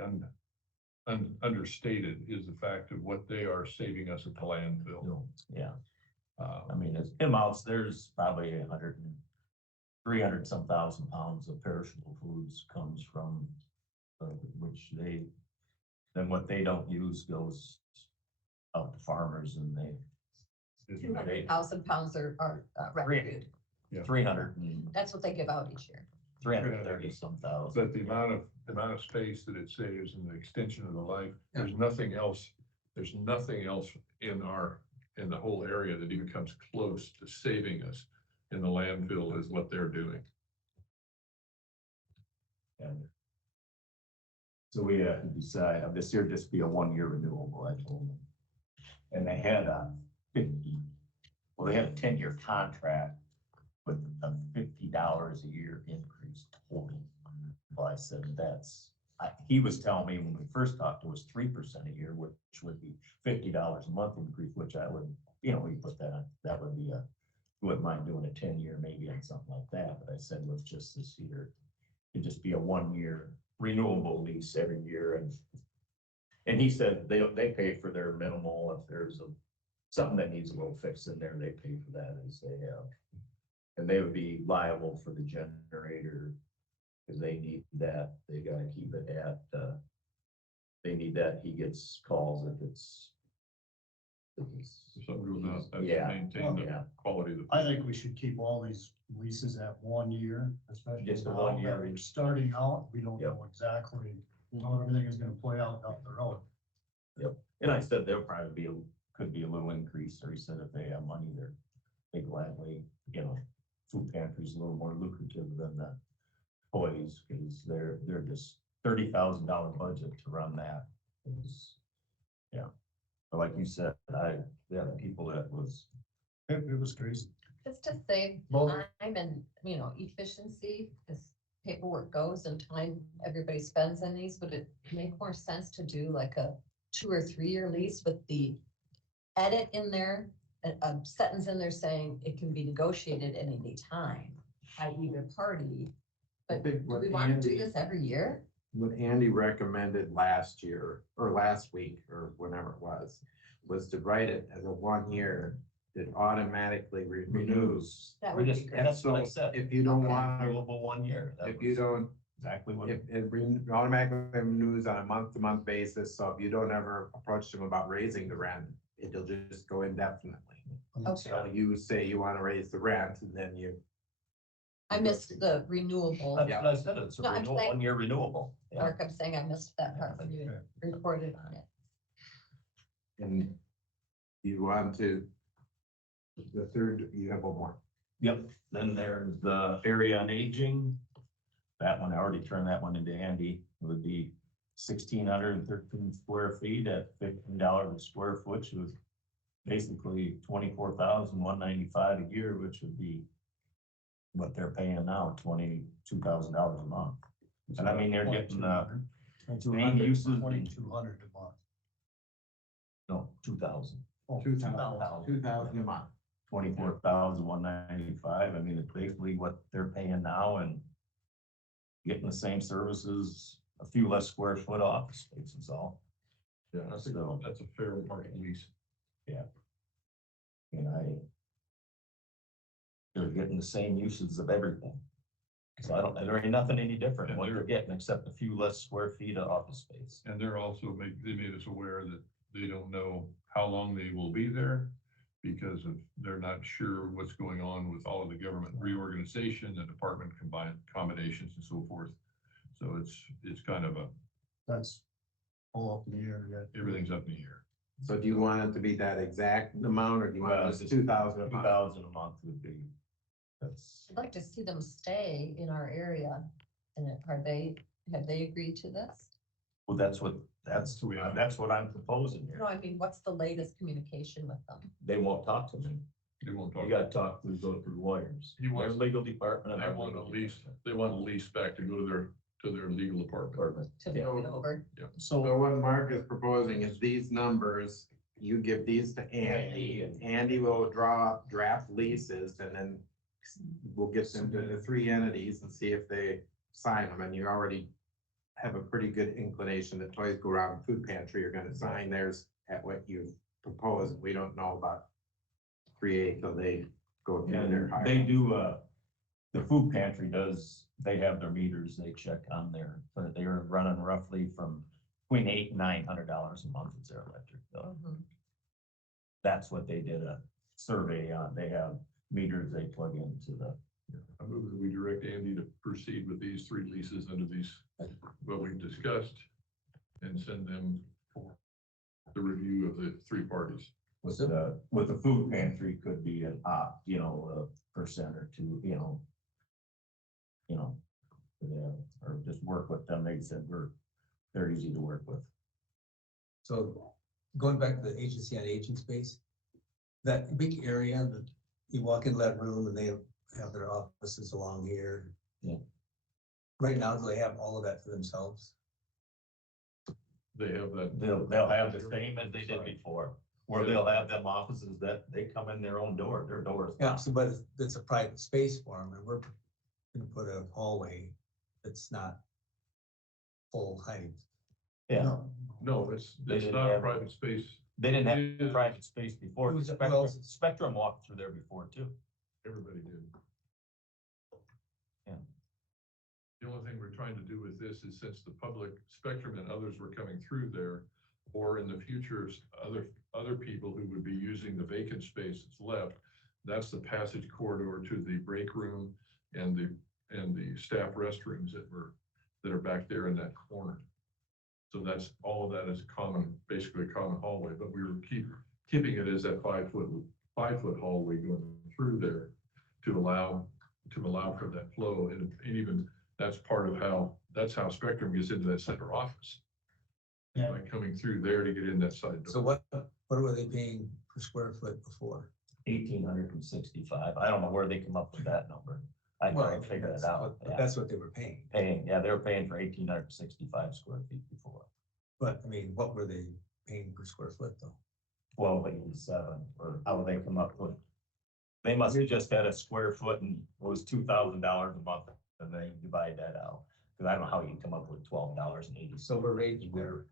understated is the fact of what they are saving us at the landfill. Yeah, I Uh, mean, it's amounts, there's probably 300 some thousand pounds of perishable foods comes from, which then what they don't use goes out to farmers and they, 200,000 pounds are reviewed. 300 and That's what they give out each year. 330 some thousand. But the amount of space that it saves and the extension of the life, there's nothing else in the whole area that even comes close to saving us in the landfill is what they're doing. And so we have to decide, this year just be a 1-year renewable, I told them. And they had a 10-year contract with a $50 a year increase total. Well, I said, he was telling me when we first talked, it was 3% a year, which would be $50 a month increase, which I would, we put that on, that would be wouldn't mind doing a 10-year maybe on something like that, but I said, let's just this year, it'd just be a 1-year renewable lease every year, and he said they pay for their minimal, if there's something that needs a little fix in there, they pay for that as they have. And they would be liable for the generator Cause they need that, they gotta keep it at, they need that, he gets calls if it's. If something goes out, that's Yeah. maintain the Yeah, quality of the. I think we should keep all these leases at 1 year, especially Just a now 1 year. that we're starting out, we don't Yep. know exactly how everything is gonna play out down the road. and I said there'll probably be, could be a little increase, or he said if they have money, they gladly, food pantry's a little more lucrative than the toys, cause they're just $30,000 budget to run that. Yeah, but like you said, the people that was, It was crazy. It's to save Well- time and, efficiency, as paperwork goes and time everybody spends on these, would it make more sense to do like a 2 or 3 year lease with the edit in there, a sentence in there saying it can be negotiated at any time by either party? But think do what we want to do Andy- this every year? What Andy recommended last year, or last week, or whenever it was to write it as a 1 year that automatically renews. That would be just- great. that's what I said. If you don't Okay. want, renewable 1 year. That if you was don't, Exactly what. if it automatically renews on a month-to-month basis, so if you don't ever approach them about raising the rent, it'll just go indefinitely. Okay. So you say you wanna raise the rent, and then you. I missed the renewable. That's what I said, it's a No, I'm renewal, saying- 1 year renewable. Yeah. Mark, I'm saying I missed that part when you Okay. reported on it. And you want to, the third, you have one more. Yep, then there's the area on aging. That one, I already turned that one into Andy, it would be 1,613 square feet at $15 a square foot, which was basically 24,195 a year, which would be what they're paying now, $22,000 a month. And I mean, they're getting, main uses, 2,200 a month. no, 2,000. Oh, 2,000 a month. 24,195. I mean, it's basically what they're paying now and getting the same services, a few less square foot office space is all. Yeah, I think So- that's a fair market lease. And they're getting the same uses of everything. So there ain't nothing any different what they're getting except a few less square feet of office space. And they're also they made us aware that they don't know how long they will be there because they're not sure what's going on with all of the government reorganization and department combinations and so forth. So it's kind of That's all up in the air yet. everything's up in the air. So do you want it to be that exact amount, or do you want Well, it just 2,000 a month? 2,000 a month would be, that's, I'd like to see them stay in our area. And have they agreed to this? well, that's what I'm proposing No, here. I mean, what's the latest communication with them? They won't talk to me. They won't talk. You gotta talk to, go through lawyers. He wants- Their legal department. and They our want a legal lease, they want a lease back to go to their legal department. department. To move it over? So what Mark is proposing is these numbers, you give these to Andy, and Andy will draft leases, and then we'll get them to the 3 entities and see if they sign them, and you already have a pretty good inclination that Toys Go Around Food Pantry are gonna sign theirs at what you propose. We don't know about Create till they go through their. And they do, the food pantry does, they have their meters, they check on there, but they're running roughly from between $800 and $900 a month is their electric bill. Mhm. That's what they did a survey on. They have meters they plug into the, I move that we direct Andy to proceed with these 3 leases under these, what we've discussed, and send them for the review of the 3 parties. with the food pantry could be an a percent or 2, yeah, or just work with them. They said they're easy to work with. So going back to the agency on aging space, that big area that you walk in that room and they have their offices along here. Yeah. Right now, do they have all of that to themselves? They have that. They'll have the same as they did before, where they'll have them offices that they come in their own door, their doors. Yeah, so but it's a private space for them and we're gonna put a hallway that's not full height. Yeah, No, it's didn't not have- private space. they didn't Yeah. have private space before. It was- Spectrum, well- Spectrum walked through there before too. Everybody did. The only thing we're trying to do with this is since the public spectrum and others were coming through there, or in the future, other people who would be using the vacant space that's left, that's the passage corridor to the break room and the staff restrooms that are back there in that corner. So that's, all of that is common, basically a common hallway, but we were keeping it as that 5-foot hallway going through there to allow for that flow. And even that's part of that's how Spectrum gets into that center office. Yeah. Like coming through there to get in that side door. So what were they paying per square foot before? 1,865. I don't know where they come up with that number. I Well, can't figure it out. But Yeah. that's what they were paying. They were paying for 1,865 square feet before. But I mean, what were they paying per square foot though? 1287, or how would they come up with? They must have just had a square foot and it was $2,000 a month, and then you divide that out. Because I don't know how you come up with $12.80. So we're rating there.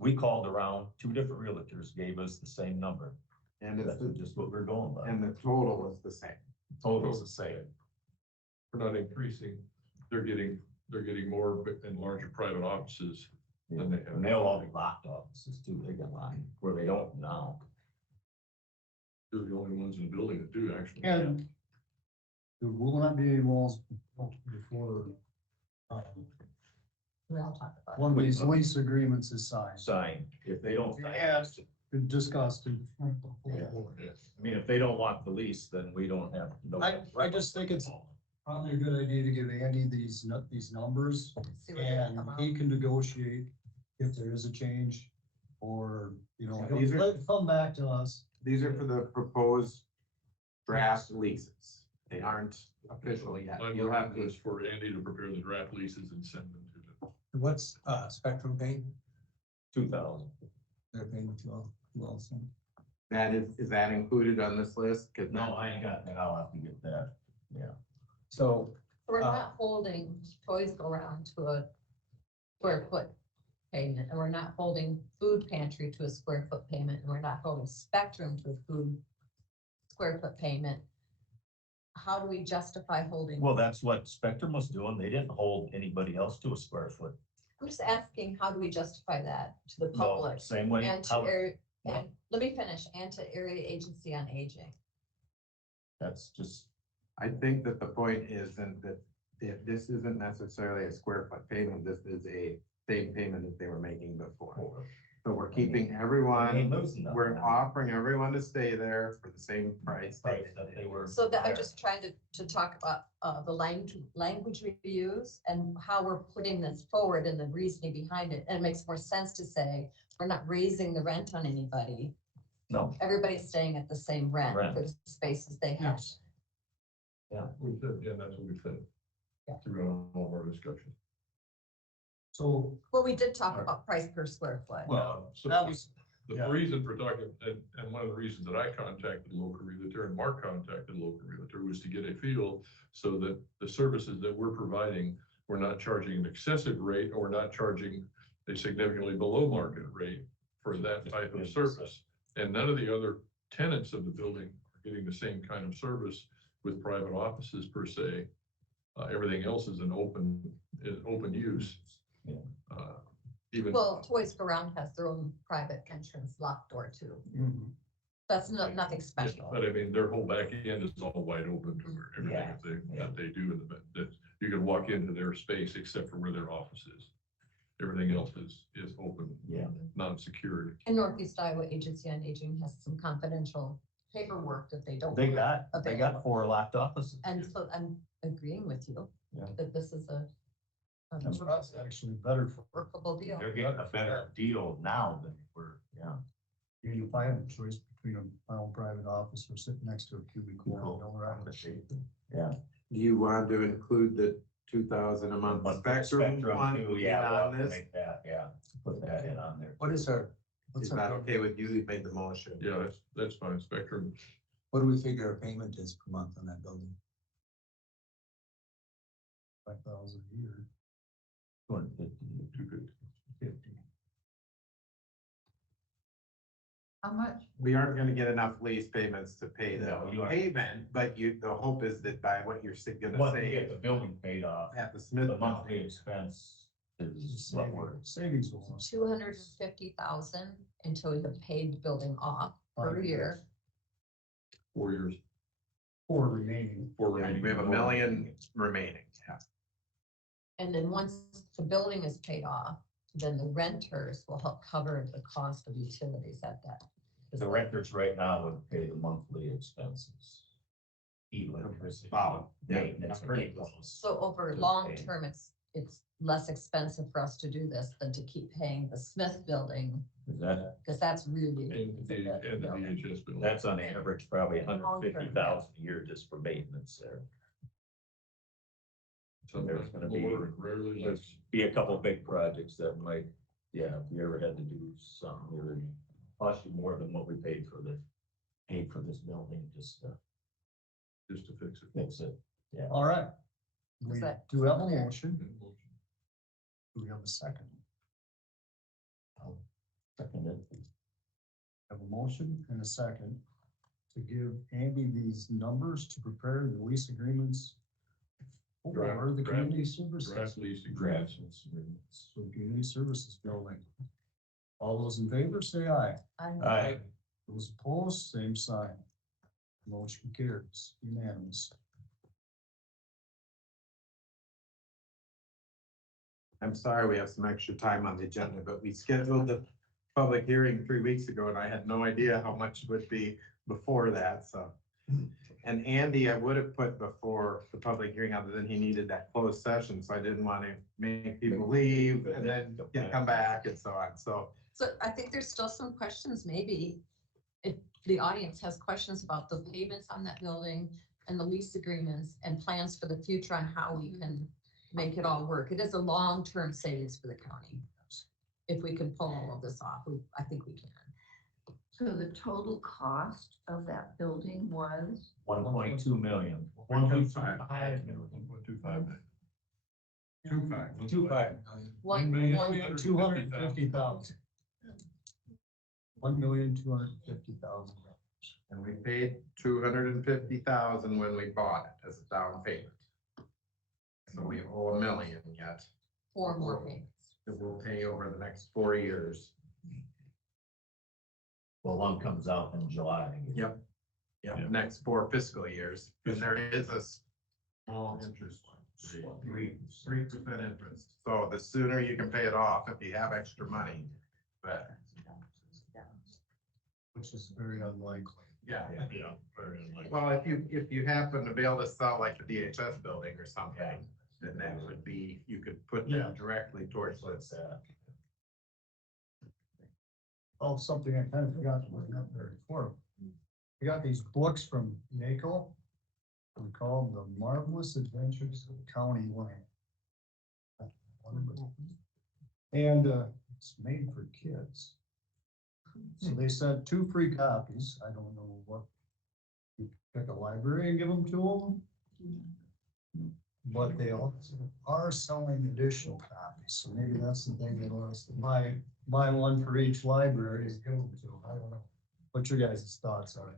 We called around, 2 different realtors gave us the same number. And That's it's, just what we're going by. and the total is the same. Total's the same. We're not increasing, they're getting more and larger private offices than they have. And they'll all be locked offices too. They got line where they don't now. They're the only ones in the building that do actually. And there will not be any walls before, We all talked about it. one of these lease agreements is signed. Sign, if they don't. Yeah. Been discussed. Yeah. I mean, if they don't want the lease, then we don't have. no- I just think it's probably a good idea to give Andy these numbers, See what they and come out. he can negotiate if there is a change, or, These are- let it come back to us. These are for the proposed draft leases. They aren't official yet. My You'll have motion to, was for Andy to prepare the draft leases and send them to them. What's Spectrum paying? 2,000. They're paying to also. that is that included on this list? Cause No, I ain't got that. I'll have to get that. Yeah. So We're not holding Toys Go Round to a square foot payment, and we're not holding Food Pantry to a square foot payment, and we're not holding Spectrum to a food square foot payment. How do we justify holding? Well, that's what Spectrum was doing. They didn't hold anybody else to a square foot. I'm just asking, how do we justify that to the No, public? same way. And to how- area, and let me finish, and to Area Agency on Aging. That's just, I think that the point isn't that this isn't necessarily a square foot payment. This is a same payment that they were making before. So we're keeping ain't everyone, losing nothing. we're offering everyone to stay there for the same price. price that they were. So that I'm just trying to talk about the language we use and how we're putting this forward and the reasoning behind it. And it makes more sense to say, we're not raising the rent on anybody. No, Everybody's staying at the same rent Rent. for the spaces they have. We said, yeah, that's what we said. Yeah. Throughout all of our discussions. So, Well, we did talk about price per square foot. Well, so that was, the yeah. reason for talking, and one of the reasons that I contacted the local realtor and Mark contacted the local realtor was to get a feel so that the services that we're providing, we're not charging an excessive rate or not charging a significantly below market rate for that type of service. And none of the other tenants of the building are getting the same kind of service with private offices per se. Everything else is an open use. Yeah. Even. Well, Toys Go Round has their own private entrance locked door too. Mhm. That's nothing Yeah, special. but I mean, their whole back end is all wide open to everything Yeah, that they do in the, that you can walk into their space except for where their office is. Everything else is open, yeah. non-secured. And Northeast Iowa Agency on Aging has some confidential paperwork that they don't. They want got available. 4 locked offices. And so I'm agreeing with you Yeah. that this is a That's actually better for workable deal. They're getting a better deal now than we're, yeah. you. If I had a choice between my own private office or sitting next to a cubicle, I know where I'm. Yeah. Do you want to include the 2,000 a month But spectrum one too, in yeah, we'll have on to this? make that, yeah, put that in on there. what is what's Is that our, okay with you? You made the motion. Yeah, that's fine. Spectrum, what do we figure our payment is per month on that building? 5,000 a year, 250. 250. 50. How much? We aren't gonna get enough lease payments to pay the No, you aren't. payment, but the hope is that by what you're gonna Once we say get the building paid off, at the Smith. the monthly expense is what we're, Savings will. 250,000 until we have paid the building off per 5 year. 4 years, For remaining. 4 Yeah, remaining. we have $1 million remaining. Yeah. And then once the building is paid off, then the renters will help cover the cost of utilities at that. the renters right now would pay the monthly expenses. Electricity, Wow. Yeah. maintenance, pretty close. So over long term, it's less expensive for us to do this than to keep paying the Smith building, Is that, because that's really. And the VHS bill. that's on average probably $150,000 a year just for maintenance there. Sometimes There's gonna be- more, rarely less. Be a couple of big projects that might, yeah, if you ever had to do something, it would cost you more than what we paid for this building, just to Just to fix it. fix it. Yeah. All right. We Is that do have a clear? motion. Do we have a second? I'll second it. Have a motion and a second to give Andy these numbers to prepare the lease agreements for the Draft community services. Draft lease Drafts agreements. and agreements. So the community services building. All those in favor, say aye. Aye. Those opposed, same sign. Motion carries unanimous. I'm sorry, we have some extra time on the agenda, but we scheduled the public hearing 3 weeks ago and I had no idea how much would be before that, so. And Andy, I would have put before the public hearing, other than he needed that closed session, so I didn't want to make people leave and then come back and so on, so. So I think there's still some questions, maybe if the audience has questions about the payments on that building and the lease agreements and plans for the future on how we can make it all work. It is a long-term savings for the county. If we can pull all of this off, I think we can. So the total cost of that building was? 1.2 million. 1.25. 1.25 million. 1.25. 2.5. 2.5. One, million. 250,000. 1,250,000. And we paid 250,000 when we bought it as a down payment. So we owe $1 million yet, 4 more payments. that we'll pay over the next 4 years. Well, one comes out in July. Yep. Yeah. Next 4 fiscal years, and there is a small interest. 3% interest. So the sooner you can pay it off, if you have extra money, but Which is very unlikely. yeah. Yeah, very unlikely. Well, if you happen to be able to sell like the DHS building or something, then that would be, you could put Yeah. that directly towards this. Oh, something I kind of forgot to bring up there before. We got these books from NACO. We call them The Marvelous Adventures of County Land. And it's made for kids. So they sent 2 free copies. I don't know what. You pick a library and give them to them. But they also are selling additional copies, so maybe that's the thing they want us to buy one for each library and give them to them. I don't know. What your guys' thoughts are?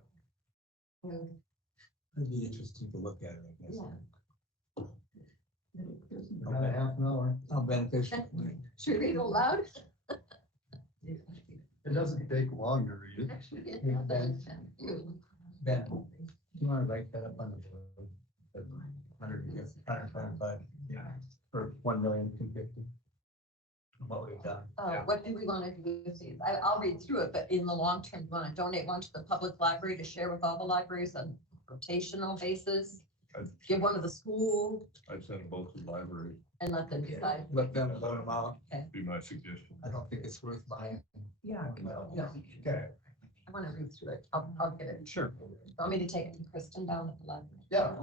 It'd be interesting to look at it, I guess. About a half an hour. How beneficial. Should we read it aloud? It doesn't take long to read it. Ben, you want to write that up on the board? 125. Yeah. For 1,250,000. What we've done. What do we want to do with these? I'll read through it, but in the long term, we want to donate one to the public library to share with all the libraries on rotational basis. Give one to the school I'd send them both to the library, and let them decide. Let them vote them out. be my suggestion. I don't think it's worth buying. Yeah. No, Okay. I want to read through it. I'll get it. Sure. Want me to take it to Kristen down at the library? Yeah.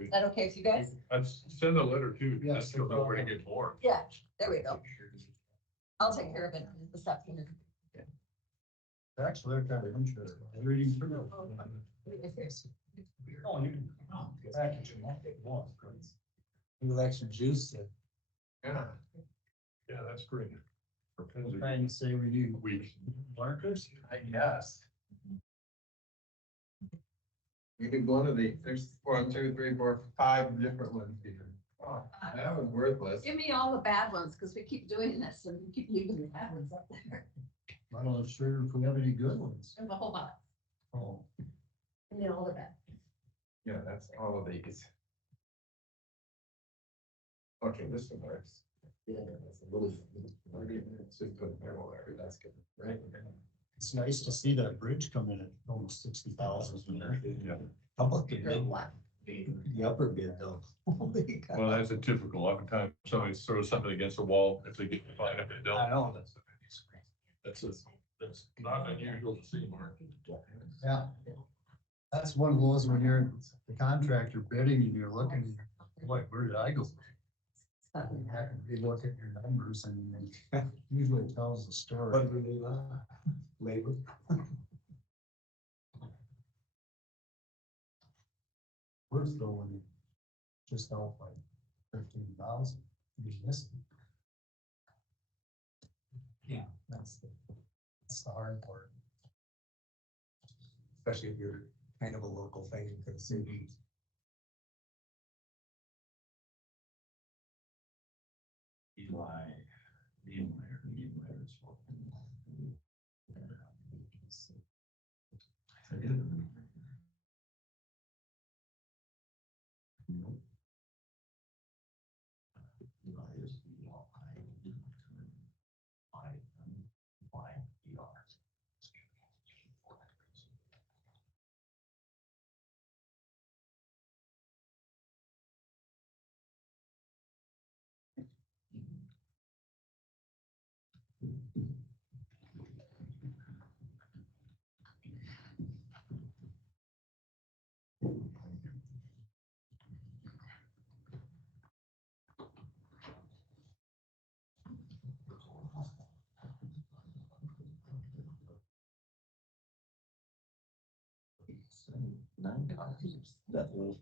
Is that okay with you guys? I'd send a letter too, Yes. just so know where to get more. Yeah, there we go. I'll take care of it this afternoon. Actually, they're kind of interesting. Reading through it. Oh, you can. Package them all at once. Election juice. Yeah. Yeah, that's great. Trying to say we need Week. markers? I guess. You could go to there's 1, 2, 3, 4, 5 different ones here. Oh, that was worthless. Give me all the bad ones, because we keep doing this and we keep leaving the bad ones up there. I'm not sure if we have any good ones. There's a whole bunch. Oh, Give me all the bad. Yeah, that's all of these. Okay, this one works. Yeah, that's a little. It's just put there, that's good, right? it's nice to see that bridge come in at almost 60,000. Yeah. How about the You're bid, what? the upper bid though? Holy cow. Well, that's a typical, oftentimes somebody throws something against the wall, if they get fined, if they don't. I know. That's not unusual to see, Mark. Yeah. That's one of those when you're the contractor bidding and you're looking, boy, where did I go? You look at your numbers and it usually tells the story. Labor. We're still in just off by 13,000. Yeah, That's the hard part. especially if you're kind of a local thing to the city. That little.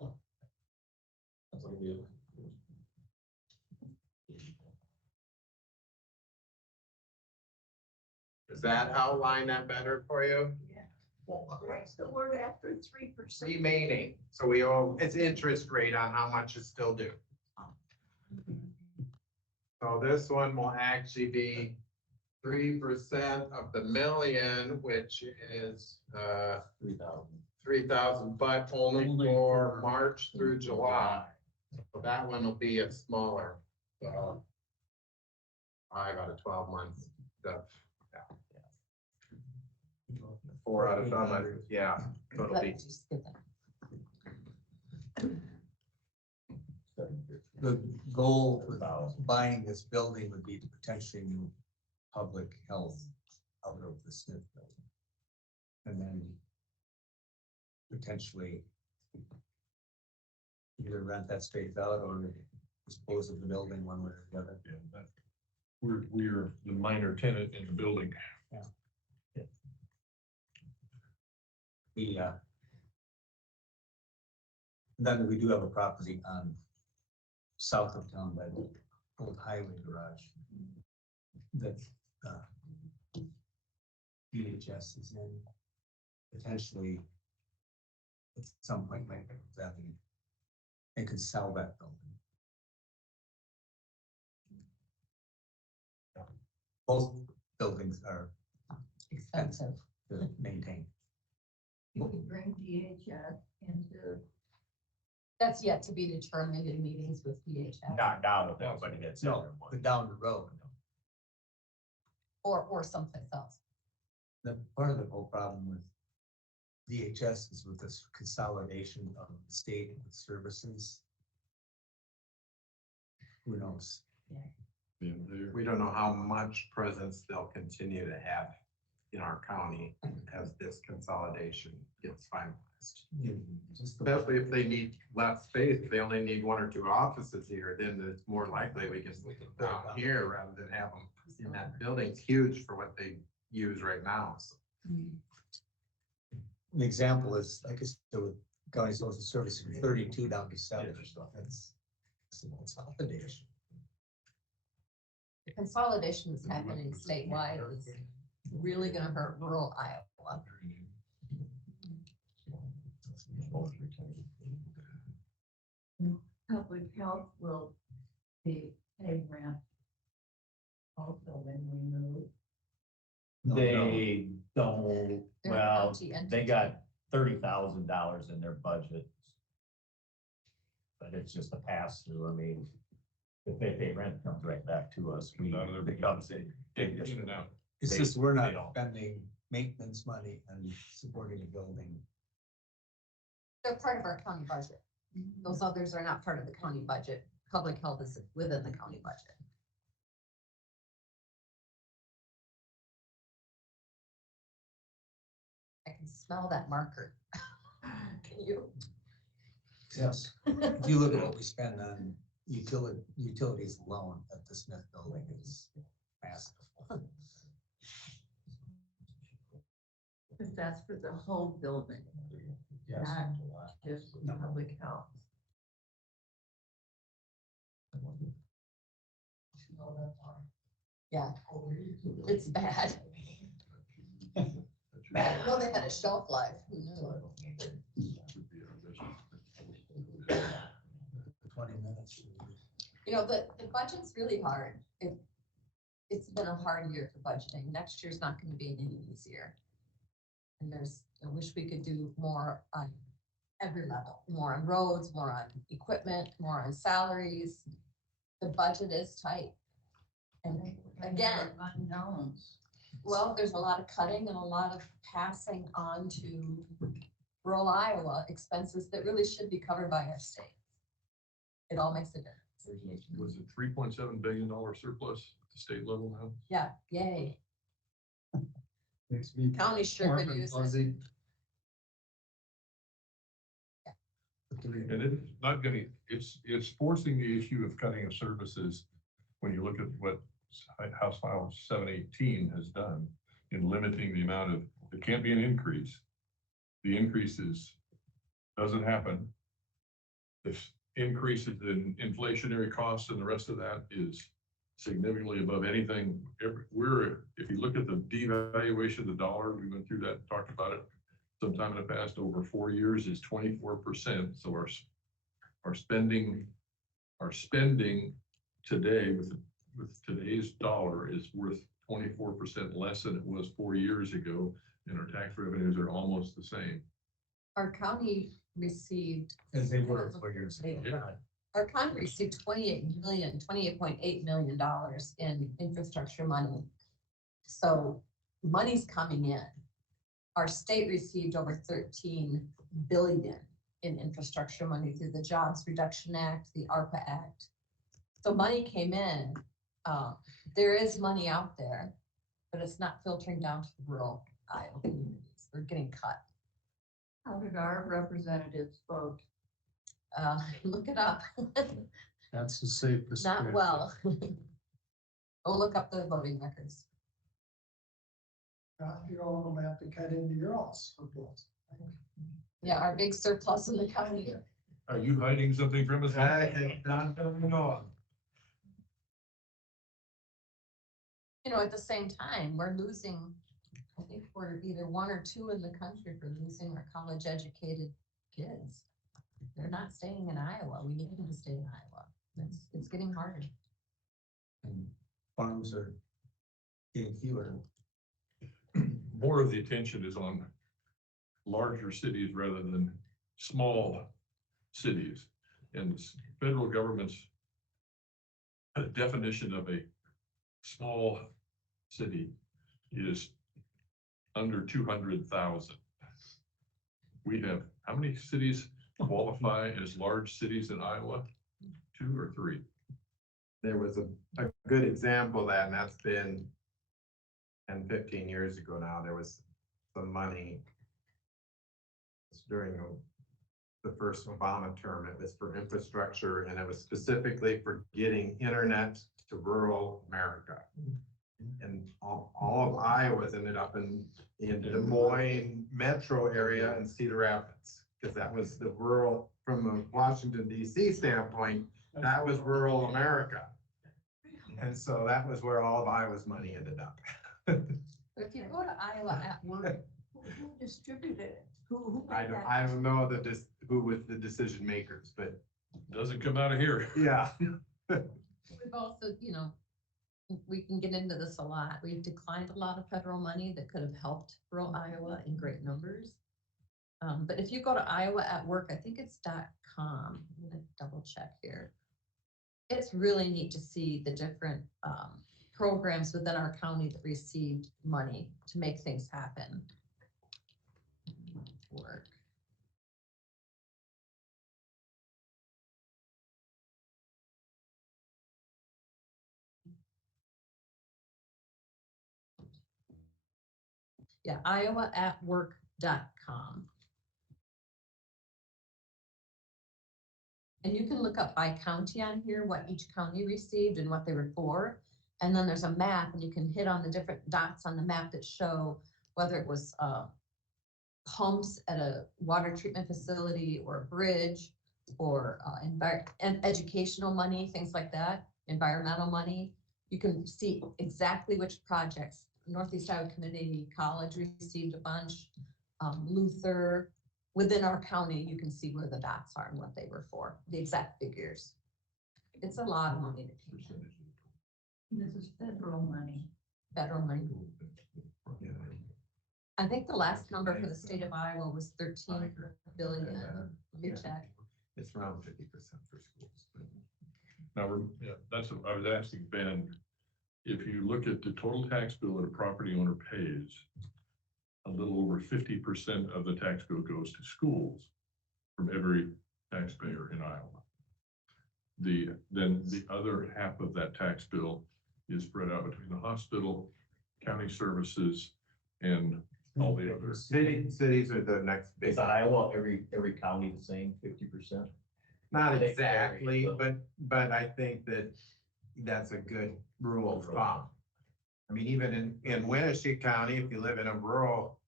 That's what we do. Does that outline that better for you? What's the word after 3%? Remaining, so we owe, it's interest rate on how much is still due. So this one will actually be 3% of the million, which is, 3,000. 3,000, but only Only for for- March through July. So that one will be a smaller, 5 out of 12 months. The- 4 out of 12 months, yeah. So it'll be, Just get that. The goal with buying this building would be to potentially move public health out of the Smith building. And then potentially either rent that space out or dispose of the building one way or the other. Yeah, we're the minor tenant in the building. Then we do have a property on south of town by the old highway garage that VHS is in, potentially at some point might be having and could sell that building. Both buildings are Expensive. to maintain. You could bring DHS into. That's yet to be determined in meetings with PHS Not down with everybody that's. in No, there. but down the road. or someplace else. The part of the whole problem with DHS is with this consolidation of the state with services. Who knows? Yeah, they're- we don't know how much presence they'll continue to have in our county as this consolidation gets finalized. Especially if they need less space, if they only need 1 or 2 offices here, then it's more likely we can put them down here rather than have them in that building. It's huge for what they use right now. So An example is, like I said, with county social service from 32 down to 7. That's a consolidation. The consolidation that's happening statewide is really gonna hurt rural Iowa. Public health will be pay rent also when we move. They don't, They're a well, county entity. they got $30,000 in their budget. But it's just a pass through. I mean, if they pay rent, it comes right back to us. We, Out of their- it comes in. In and out. It's They- just, we're they not don't. spending maintenance money and supporting the building. They're part of our county budget. Those others are not part of the county budget. Public health is within the county budget. I can smell that marker. Can you? Yes. If you look at what we spend on utilities alone at the Smith building, it's massive. Because that's for the whole building, Yes. not just for public health. Yeah, it's bad. Well, they had a shelf life. Who knew? 20 minutes. You know, the budget's really hard. It's been a hard year for budgeting. Next year's not gonna be any easier. And I wish we could do more on every level, more on roads, more on equipment, more on salaries. The budget is tight. And again, Unknowns. well, there's a lot of cutting and a lot of passing on to rural Iowa expenses that really should be covered by our state. It all makes a difference. Was it $3.7 billion surplus at the state level now? Yeah, yay. Makes me County sure warm could and use it. fuzzy. And it's not gonna, it's forcing the issue of cutting of services when you look at what House File 718 has done in limiting the amount of, it can't be an increase. The increases doesn't happen. If increases in inflationary costs and the rest of that is significantly above anything, if you look at the devaluation of the dollar, we went through that, talked about it sometime in the past, over 4 years is 24%. So our spending today with today's dollar is worth 24% less than it was 4 years ago, and our tax revenues are almost the same. Our county received, As they were 4 years ago. Yeah. our county received $28.8 million in infrastructure money. So money's coming in. Our state received over 13 billion in infrastructure money through the Jobs Reduction Act, the ARPA Act. So money came in. There is money out there, but it's not filtering down to the rural Iowa communities. We're getting cut. How did our representatives vote? Look it up. That's the safest. Not bet. well. Go look up the voting records. You're all gonna have to cut into your own surplus. Yeah, our big surplus in the county. Are you hiding something from us? You know, at the same time, we're losing, I think we're either 1 or 2 in the country for losing our college educated kids. They're not staying in Iowa. We need them to stay in Iowa. It's getting harder. And farms are getting fewer. More of the attention is on larger cities rather than small cities. And the federal government's definition of a small city is under 200,000. We have, how many cities qualify as large cities in Iowa? 2 or 3? There was a good example of that, and that's been 10, 15 years ago now. There was some money during the first Obama term. It was for infrastructure, and it was specifically for getting internet to rural America. And all of Iowa's ended up in Des Moines metro area and Cedar Rapids, because that was the rural, from a Washington DC standpoint, that was rural America. And so that was where all of Iowa's money ended up. But if you go to Iowa at work, Who distributed it? Who I made don't, that? I don't know who was the decision makers, but Doesn't come out of here. yeah. we've also, we can get into this a lot. We've declined a lot of federal money that could have helped rural Iowa in great numbers. But if you go to Iowa at work, I think it's .com. I'm gonna double check here. It's really neat to see the different programs within our county that received money to make things happen. Work. Yeah, iowaatwork.com. And you can look up by county on here, what each county received and what they were for. And then there's a map and you can hit on the different dots on the map that show whether it was pumps at a water treatment facility or a bridge or and educational money, things like that, environmental money. You can see exactly which projects. Northeast Iowa Community College received a bunch, Luther. Within our county, you can see where the dots are and what they were for, the exact figures. It's a lot of money that came in. This is federal money. Federal money. Yeah. I think the last number for the state of Iowa was 13 billion. Let me check. It's around 50% for schools. Now, yeah, that's what I was asking Ben. If you look at the total tax bill that a property owner pays, a little over 50% of the tax bill goes to schools from every taxpayer in Iowa. Then the other half of that tax bill is spread out between the hospital, county services, and all the others. Cities are the next big. Is Iowa, every county the same, 50%? Not They exactly, vary, but I think that's a good rule of thumb. I mean, even in Winneshiek County, if you live in a rural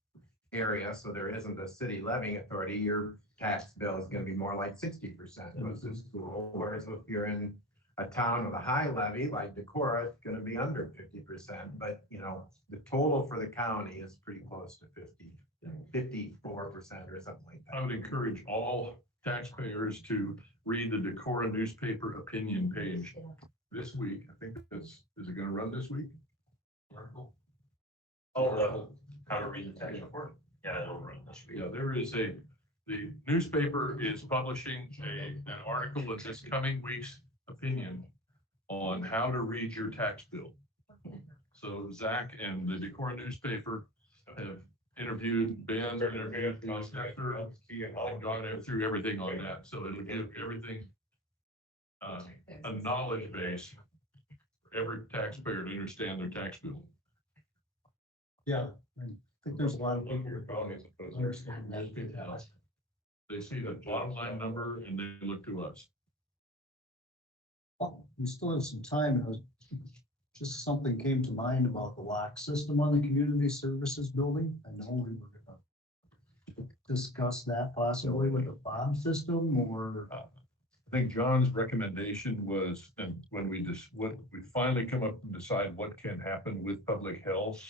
area, so there isn't a city levying authority, your tax bill is gonna be more like 60% goes to school. Whereas if you're in a town with a high levy like Decorah, it's gonna be under 50%. But the total for the county is pretty close to 54% or something like that. I would encourage all taxpayers to read the Decorah newspaper opinion page this week. I think is it gonna run this week? Oh, how to read the tax report? Yeah, it'll run this week. Yeah, the newspaper is publishing an article in this coming week's opinion on how to read your tax bill. So Zach and the Decorah newspaper have interviewed Ben, interviewed the assessor, and gone through everything on that. So it'll give everything a knowledge base for every taxpayer to understand their tax bill. Yeah, I think there's a lot of people that understand that. They see the bottom line number and they look to us. Well, we still have some time, and just something came to mind about the lock system on the community services building. I know we were gonna discuss that possibly with the fob system or. I think John's recommendation was, and when we finally come up and decide what can happen with public health,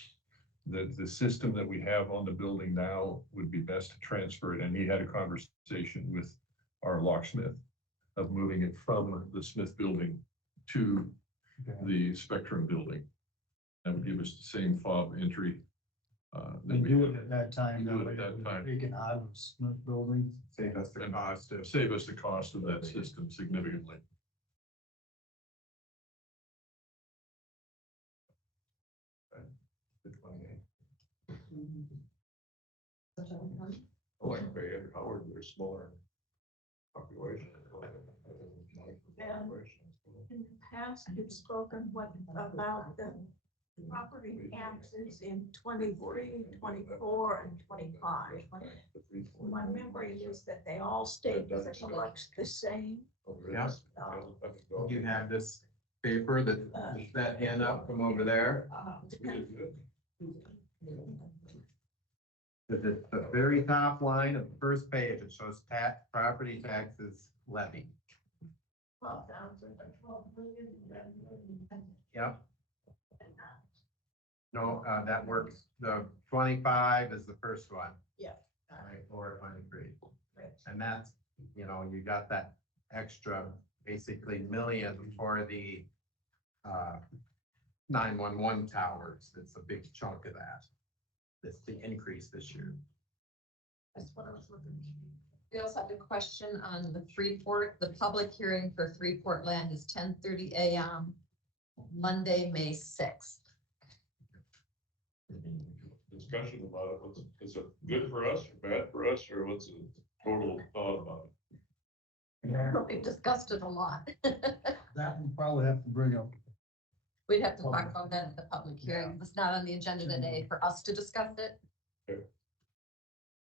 that the system that we have on the building now would be best to transfer it. And he had a conversation with our locksmith of moving it from the Smith building to the Spectrum building. That would give us the same fob entry. They do it at that time. Do it at that time. We can have a Smith building. Save us the cost of. Save us the cost of that system significantly. Like Bay and Howard, they're smaller population. In the past, you've spoken about the property taxes in 23, 24, and 25. My memory is that they all stayed pretty much the same. Yeah. You have this paper that hand up from over there. The very top line of the first page, it shows property taxes levy. 12,000, 12 million, Yep. No, that works. The 25 is the first one. Yeah. Right, or 23. Right. And that's, you know, you got that extra, basically million for the 911 towers. It's a big chunk of that. That's the increase this year. That's what I was looking. We also have a question on the Freeport. The public hearing for Freeport land is 10:30 a.m. Monday, May 6th. Discussion about it, is it good for us or bad for us, or what's the total thought about it? We've discussed it a lot. That we'll probably have to bring up. We'd have to talk about that at the public hearing. It's not on the agenda today for us to discuss it. Okay.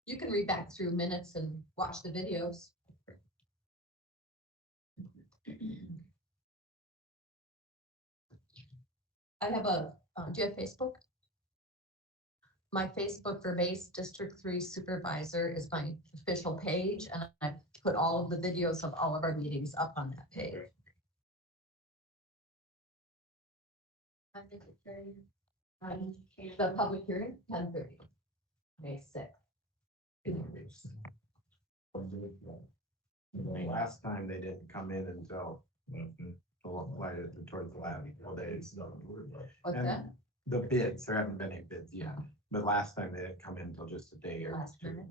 You can read back through minutes and watch the videos. I have do you have Facebook? My Facebook for Base District 3 Supervisor is my official page, and I put all of the videos of all of our meetings up on that page. The public hearing, 10:30, May 6th. Last time they didn't come in until towards the last couple days. What's And that? The bids, there haven't been any bids yet, but last time they didn't come in until just a day or Last two. minute.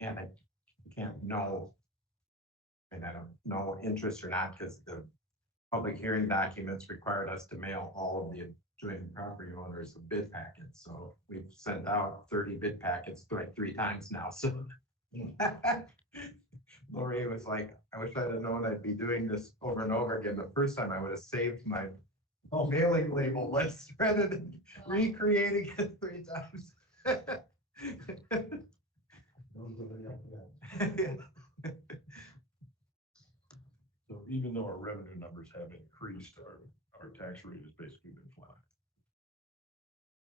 Yeah. And I can't know. And I don't know interest or not, because the public hearing documents required us to mail all of the adjoining property owners a bid packet. So we've sent out 30 bid packets like 3 times now, so. Lori was like, I wish I'd have known I'd be doing this over and over again. The first time I would have saved my mailing label list rather than recreating it 3 times. So even though our revenue numbers have increased, our tax rate has basically been flat.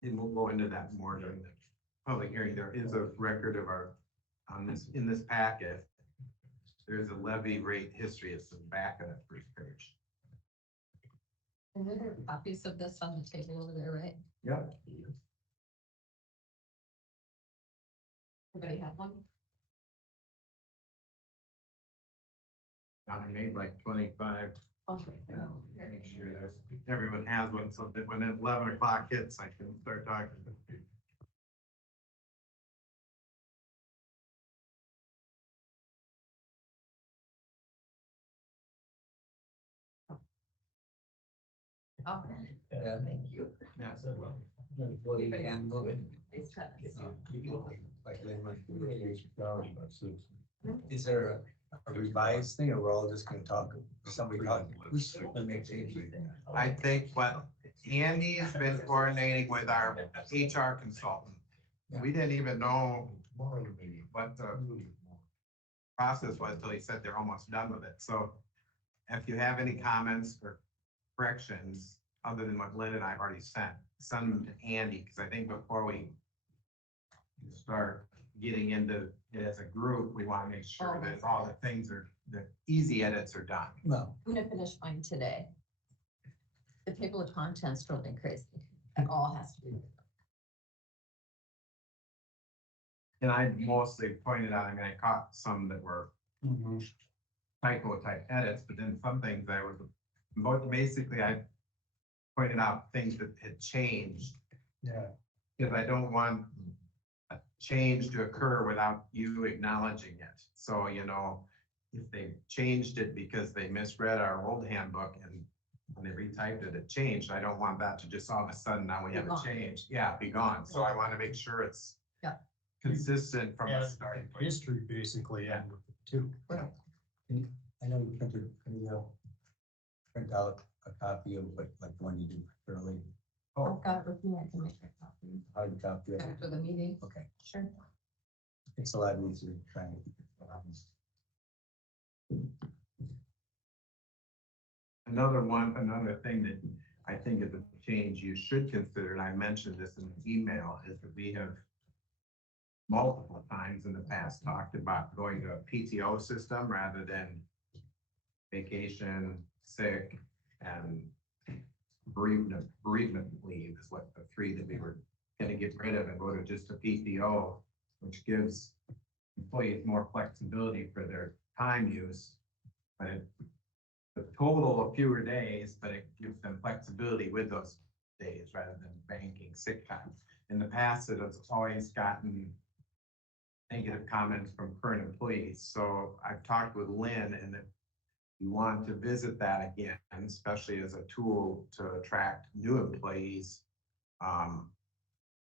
And we'll go into that more during the public hearing. There is a record of in this packet. There's a levy rate history. It's the back of that first page. And there are copies of this on the table over there, right? Yep. Everybody have one? I made like 25. Okay. Make sure everyone has one, so that when 11 o'clock hits, I can start talking. Okay. Yeah. Thank you. Yeah. And moving. These tenants. Like, is there a revised thing, or we're all just gonna talk, somebody talk? Who's gonna make changes? I think what Andy's been coordinating with our HR consultant. We didn't even know what the process was until he said they're almost done with it. So if you have any comments or corrections, other than what Lynn and I have already send them to Andy, because I think before we start getting into it as a group, we want to make sure that all the things the easy edits are done. No. I'm gonna finish mine today. The table of contents drove me crazy. It all has to be. And I mostly pointed out, I mean, I caught some that were typo type edits, but then some things basically I pointed out things that had changed. Yeah. Because I don't want a change to occur without you acknowledging it. So, you know, if they changed it because they misread our old handbook and when they retyped it, it changed. I don't want that to just all of a sudden now we have a change. Yeah, be gone. So I want to make sure it's consistent from the starting point. History basically, yeah, with it too. I know you printed, can you print out a copy of like the one you did early, I've got it with me, I can make a copy hard copy? after the meeting. Okay, Sure. it's a lot easier to try and. Another thing that I think is a change you should consider, and I mentioned this in the email, is that we have multiple times in the past talked about going to a PTO system rather than vacation, sick, and bereavement leave is what the three that we were gonna get rid of and go to just a PTO, which gives employees more flexibility for their time use. But the total of fewer days, but it gives them flexibility with those days rather than banking sick time. In the past, it has always gotten negative comments from current employees. So I've talked with Lynn, and if you want to visit that again, especially as a tool to attract new employees,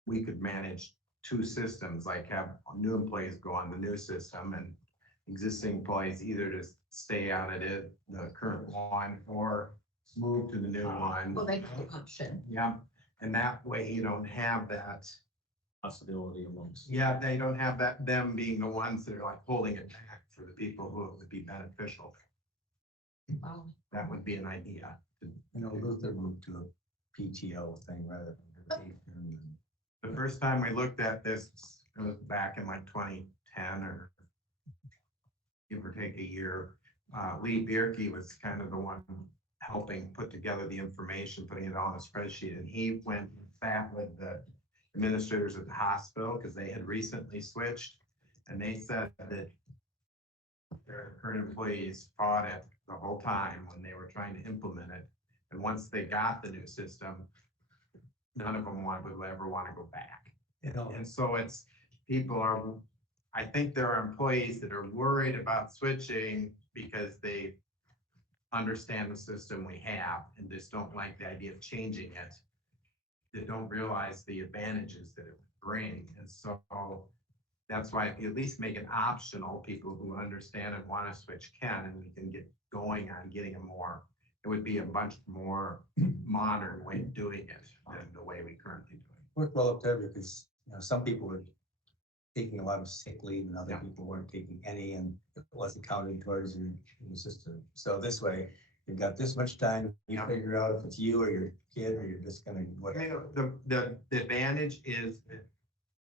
we could manage two systems, like have new employees go on the new system and existing employees either just stay on it, the current one, or move to the new one. Well, they have the option. Yeah, and that way you don't have that. Possibility amongst. Yeah, they don't have that, them being the ones that are like holding it back for the people who would be beneficial. Wow. That would be an idea. Luther moved to a PTO thing rather than vacation. And The first time we looked at this, it was back in like 2010 or give or take a year. Lee Bierke was kind of the one helping put together the information, putting it on a spreadsheet, and he went back with the administrators at the hospital because they had recently switched, and they said that their current employees fought it the whole time when they were trying to implement it. And once they got the new system, none of them would ever want to go back. And so it's, people are, I think there are employees that are worried about switching because they understand the system we have and just don't like the idea of changing it. They don't realize the advantages that it would bring. And so that's why if you at least make it optional, people who understand and want to switch can, and we can get going on getting a more, it would be a much more modern way of doing it than the way we currently do it. worked well up there because, some people were taking a lot of sick leave and other Yeah. people weren't taking any, and it wasn't counted towards your system. So this way, you've got this much time, you Yeah. figure out if it's you or your kid, or you're just gonna, I whatever. mean, the advantage is that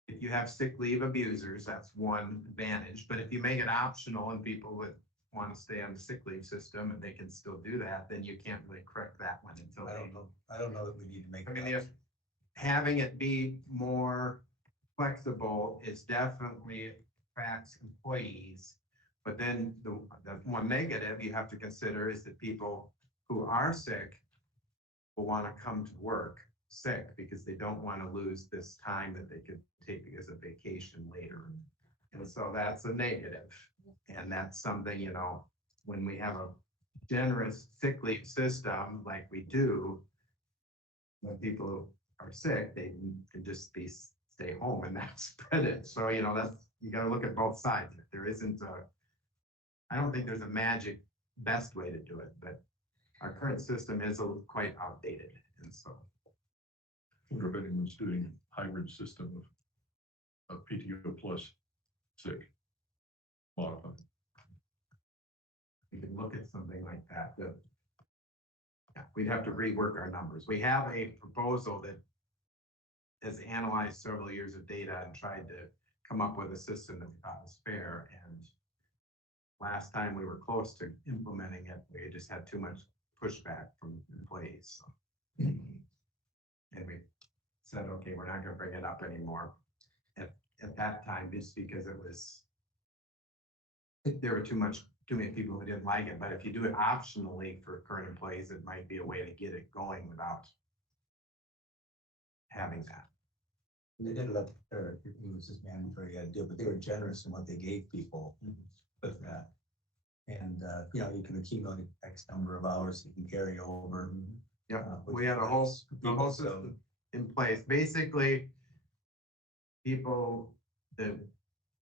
if you have sick leave abusers, that's one advantage, but if you make it optional and people would want to stay on the sick leave system and they can still do that, then you can't really correct that one until I they. don't know that we need to make. I mean, if having it be more flexible is definitely attracts employees. But then the one negative you have to consider is that people who are sick will want to come to work sick because they don't want to lose this time that they could take as a vacation later. And so that's a negative. And that's something, when we have a generous sick leave system like we do, when people are sick, they can just stay home and not spread it. So, that's, you gotta look at both sides. There isn't I don't think there's a magic best way to do it, but our current system is quite outdated. And so, I wonder if anyone's doing hybrid system of PTO plus sick modified. we can look at something like that. Yeah, we'd have to rework our numbers. We have a proposal that has analyzed several years of data and tried to come up with a system that we thought was fair. And last time we were close to implementing it, we just had too much pushback from employees. So. And we said, okay, we're not gonna bring it up anymore at that time, just because there were too many people who didn't like it. But if you do it optionally for current employees, it might be a way to get it going without having that. They did it up there, it was just mandatory, you had to do it, but they were generous in what they gave people with that. And, you can accumulate X number of hours you can carry over. Yeah, which we had a whole system in place. Basically, people that,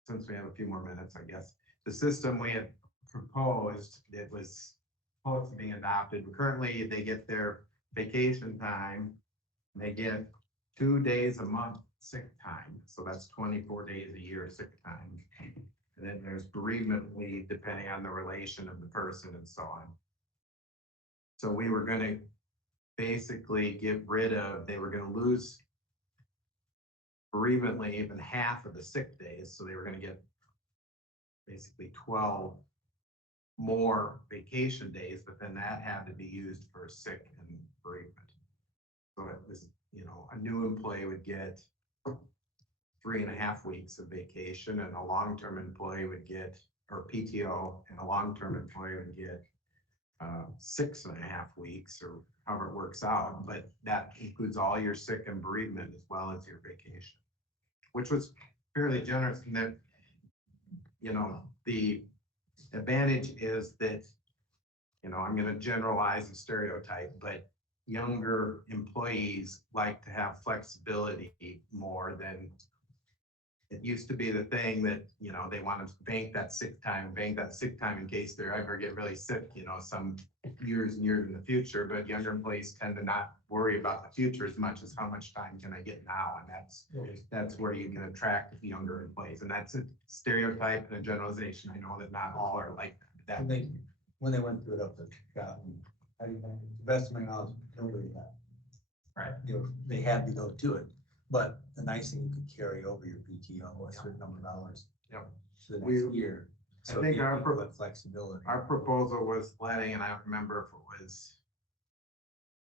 since we have a few more minutes, I guess, the system we had proposed, it was supposed to be adopted. Currently, they get their vacation time, and they get 2 days a month sick time. So that's 24 days a year sick time. And then there's bereavement leave depending on the relation of the person and so on. So we were gonna basically they were gonna lose bereavement leave and half of the sick days. So they were gonna get basically 12 more vacation days, but then that had to be used for sick and bereavement. So it was, a new employee would get 3.5 weeks of vacation, and a long-term employee would get, or PTO, and a long-term employee would get 6.5 weeks, or however it works out, but that includes all your sick and bereavement as well as your vacation, which was fairly generous in that, the advantage is that, I'm gonna generalize and stereotype, but younger employees like to have flexibility more than it used to be the thing that, they want to bank that sick time in case they ever get really sick, some years and years in the future, but younger employees tend to not worry about the future as much as how much time can I get now, and that's where you can attract younger employees, and that's a stereotype and a generalization. I know that not all are like that. When they went through it up to Gotten, how do you think, the best of my knowledge, nobody had. Right. They had to go to it, but the nice thing, you could carry over your PTO, a certain number of hours. Yep. To the next We- year. I So think give our people that flexibility. Our proposal was letting, and I don't remember if it was,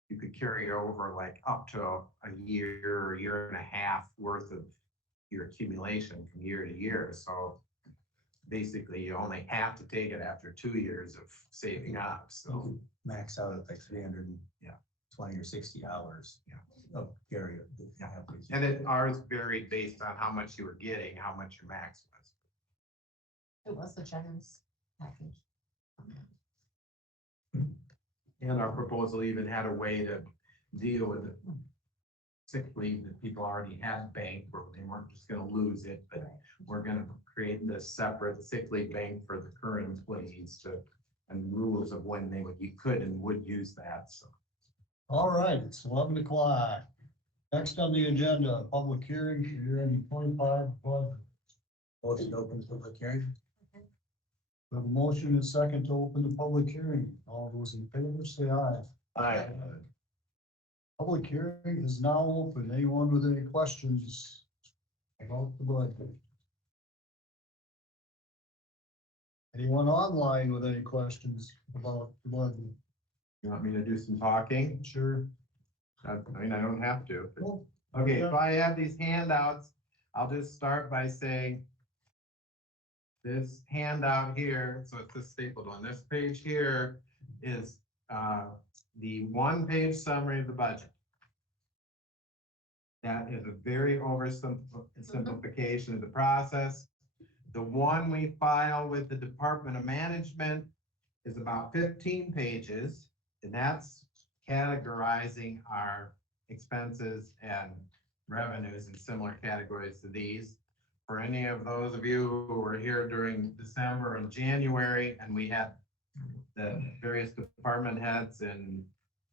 you could carry over like up to a year and a half worth of your accumulation from year to year. So basically, you only have to take it after 2 years of saving up, You so. could max out at like 300 Yeah. 20 or 60 hours. Yeah. Of carry. Yeah. And ours varied based on how much you were getting, how much your max was. It was a generous package. And our proposal even had a way to deal with the sick leave that people already had banked, where they weren't just gonna lose it, but we're gonna create this separate sick leave bank for the current employees and rules of when you could and would use that, so. All right, it's 11 o'clock. Next on the agenda, public hearing, you're in 25, Motion to open the public hearing. we have a motion and a second to open the public hearing. All those in favor, say aye. Aye. Public hearing is now open. Anyone with any questions about the budget? Anyone online with any questions about the budget? You want me to do some talking? Sure. I mean, I don't have to. but- Well, Okay, yeah. so I have these handouts. I'll just start by saying this handout here, so it's the stapled one. This page here is the one-page summary of the budget. That is a very oversimplification of the process. The one we file with the Department of Management is about 15 pages, and that's categorizing our expenses and revenues in similar categories to these. For any of those of you who were here during December and January, and we had the various department heads and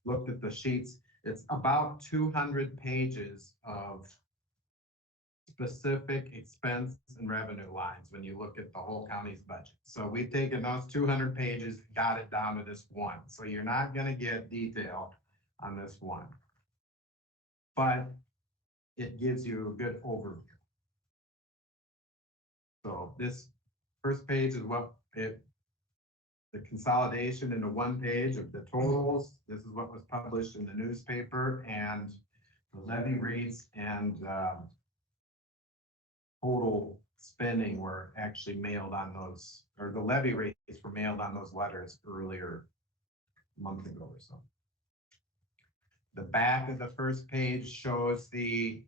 looked at the sheets, it's about 200 pages of specific expense and revenue lines when you look at the whole county's budget. So we've taken those 200 pages, got it down to this one. So you're not gonna get detail on this one. But it gives you a good overview. So this first page is the consolidation into one page of the totals. This is what was published in the newspaper, and the levy rates and total spending were actually mailed on those, or the levy rates were mailed on those letters earlier, a month ago or so. The back of the first page shows the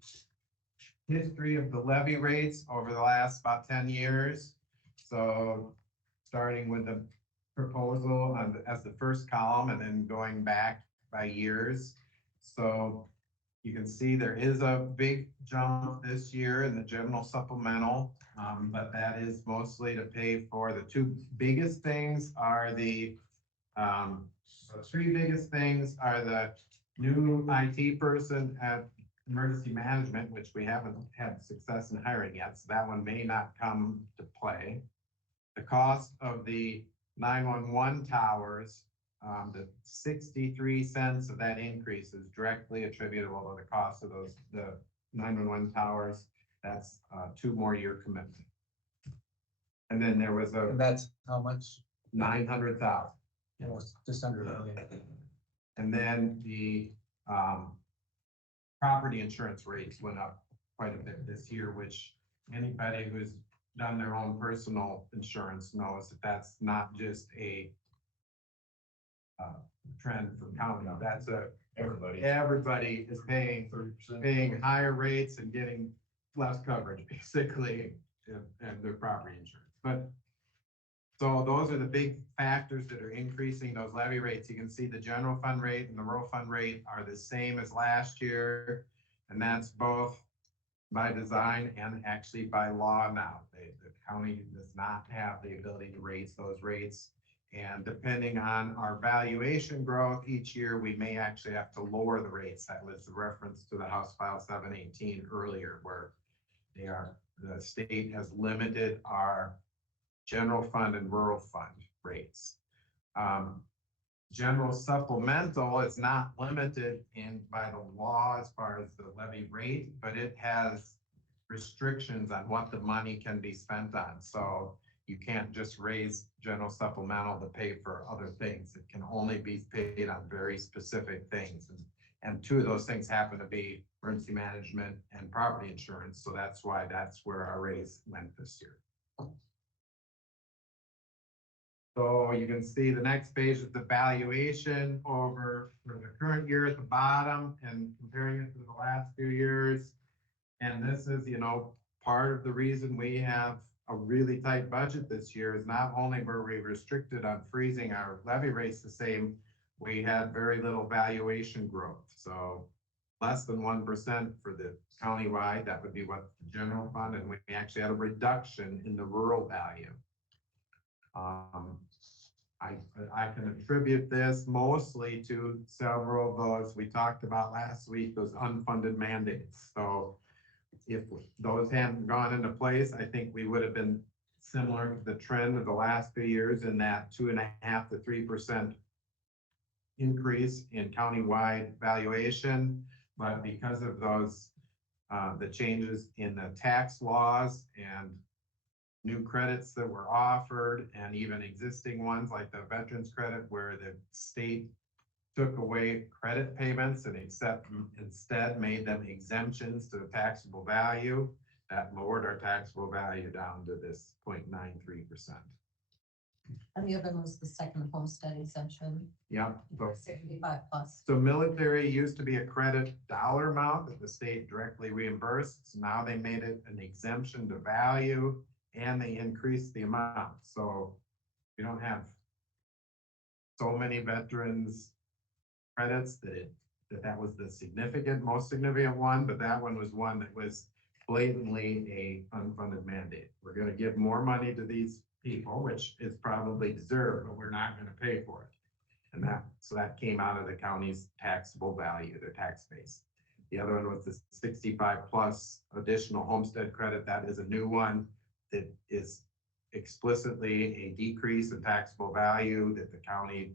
history of the levy rates over the last about 10 years. So starting with the proposal as the first column and then going back by years. So you can see there is a big jump this year in the general supplemental, but that is mostly to pay for the two biggest things are the three biggest things are the new IT person at emergency management, which we haven't had success in hiring yet, so that one may not come to play. The cost of the 911 towers, the 63 cents of that increase is directly attributable to the cost of the 911 towers. That's a 2 more year commitment. And then there was And that's how much? 900,000. Almost just under a million. And then the property insurance rates went up quite a bit this year, which anybody who's done their own personal insurance knows that that's not just a trend from county, that's everybody is paying 30%. higher rates and getting less coverage, basically, and their property insurance. But, so those are the big factors that are increasing those levy rates. You can see the general fund rate and the rural fund rate are the same as last year. And that's both by design and actually by law now. The county does not have the ability to raise those rates. And depending on our valuation growth each year, we may actually have to lower the rates. That was the reference to the House File 718 earlier, where the state has limited our general fund and rural fund rates. General supplemental is not limited by the law as far as the levy rate, but it has restrictions on what the money can be spent on. So you can't just raise general supplemental to pay for other things. It can only be paid on very specific things. And two of those things happen to be emergency management and property insurance. So that's where our raise went this year. So you can see the next page is the valuation for the current year at the bottom and comparing it to the last few years. And this is, part of the reason we have a really tight budget this year is not only were we restricted on freezing our levy rates the same, we had very little valuation growth. So less than 1% for the countywide, that would be what the general fund, and we actually had a reduction in the rural value. I can attribute this mostly to several of those we talked about last week, those unfunded mandates. So if those hadn't gone into place, I think we would have been similar to the trend of the last few years in that 2.5% to 3% increase in countywide valuation. But because of those, the changes in the tax laws and new credits that were offered, and even existing ones like the veterans credit, where the state took away credit payments and instead made them exemptions to the taxable value, that lowered our taxable value down to this 0.93%. And the other one was the second homestead exemption, Yep. 65 plus. So military used to be a credit dollar amount that the state directly reimbursed. So now they made it an exemption to value, and they increased the amount. So we don't have so many veterans credits that was the most significant one, but that one was one that was blatantly a unfunded mandate. We're going to give more money to these people, which is probably deserved, but we're not going to pay for it. And that came out of the county's taxable value, their tax base. The other one was the 65 plus additional homestead credit. That is a new one that is explicitly a decrease in taxable value that the county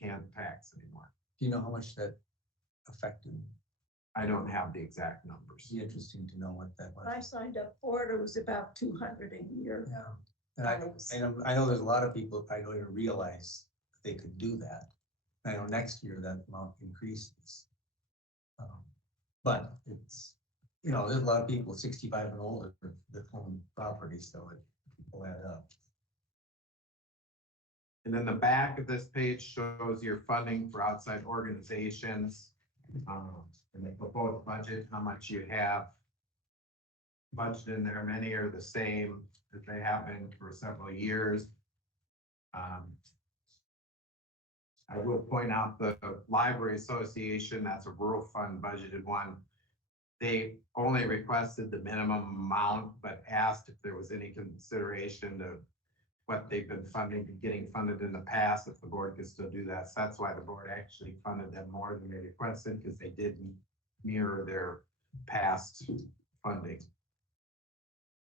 can't tax anymore. Do you know how much that affected? I don't have the exact numbers. It'd be interesting to know what that I was. signed up for it, it was about 200 a year. Yeah, and I know there's a lot of people I don't even realize they could do that. I know next year that amount increases. But it's, there's a lot of people 65 and older that own property, so people add up. And then the back of this page shows your funding for outside organizations, and the proposed budget, how much you have budgeted in there. Many are the same as they have been for several years. I will point out the Library Association, that's a rural fund budgeted one. They only requested the minimum amount, but asked if there was any consideration to what they've been getting funded in the past, if the board could still do that. So that's why the board actually funded them more than they requested, because they didn't mirror their past funding.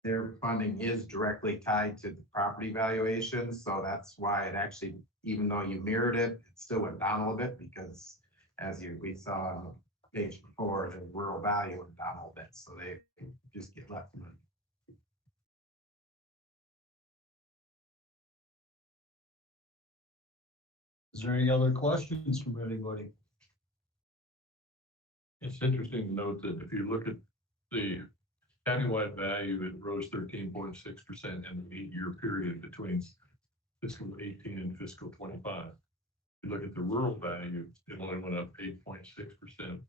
Their funding is directly tied to the property valuation, so that's why it actually, even though you mirrored it, it still went down a little bit, because as we saw on the page before, the rural value went down a little bit, so they just get less money. Is there any other questions from anybody? It's interesting to note that if you look at the countywide value, it rose 13.6% in the 8-year period between fiscal 18 and fiscal 25. If you look at the rural value, it only went up 8.6%.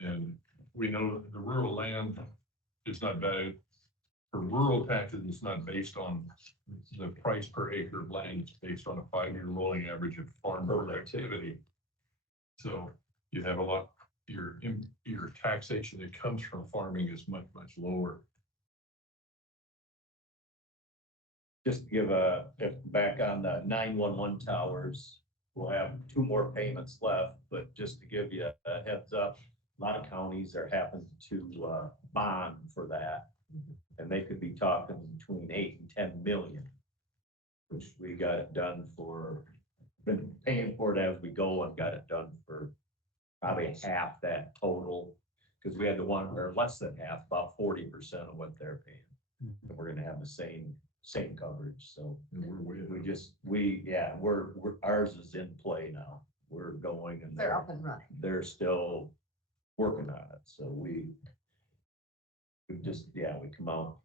And we know that the rural land is not valued, for rural taxes, it's not based on the price per acre of land, it's based on a 5-year rolling average of farm productivity. So you have a lot, your taxation that comes from farming is much, much lower. Just to give back on the 911 towers, we'll have 2 more payments left, but just to give you a heads up, a lot of counties are having to bond for that. And they could be talking between 8 and 10 million, which we got it done for, been paying for it as we go and got it done for probably half that total. Cause we had the one, or less than half, about 40% of what they're paying. And we're gonna have the same coverage, so And we're way ahead. we're ours is in play now. We're going and They're up and running. they're still working on it, so we just, we come out.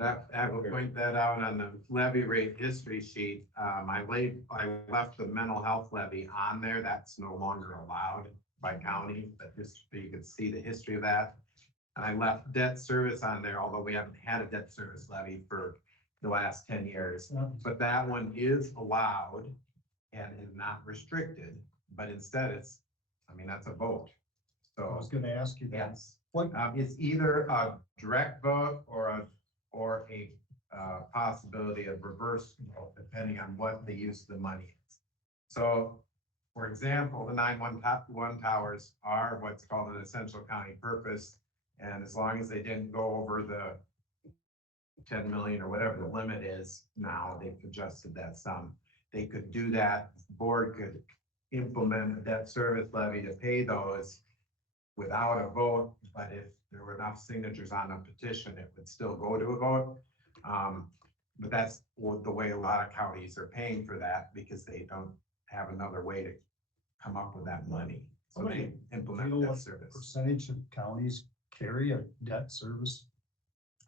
That, I will point that out on the levy rate history sheet. I left the mental health levy on there. That's no longer allowed by county, but just so you could see the history of that. And I left debt service on there, although we haven't had a debt service levy for the last 10 years. But that one is allowed and is not restricted, but instead it's, that's a vote. I So, was gonna ask you that. yes. What, It's either a direct vote or a possibility of reverse vote, depending on what the use of the money is. So, for example, the 911 towers are what's called an essential county purpose. And as long as they didn't go over the 10 million or whatever the limit is now, they've adjusted that sum. They could do that, the board could implement a debt service levy to pay those without a vote, but if there were enough signatures on a petition, it would still go to a vote. But that's the way a lot of counties are paying for that because they don't have another way to come up with that money. So they do you implement know debt what service. percentage of counties carry a debt service?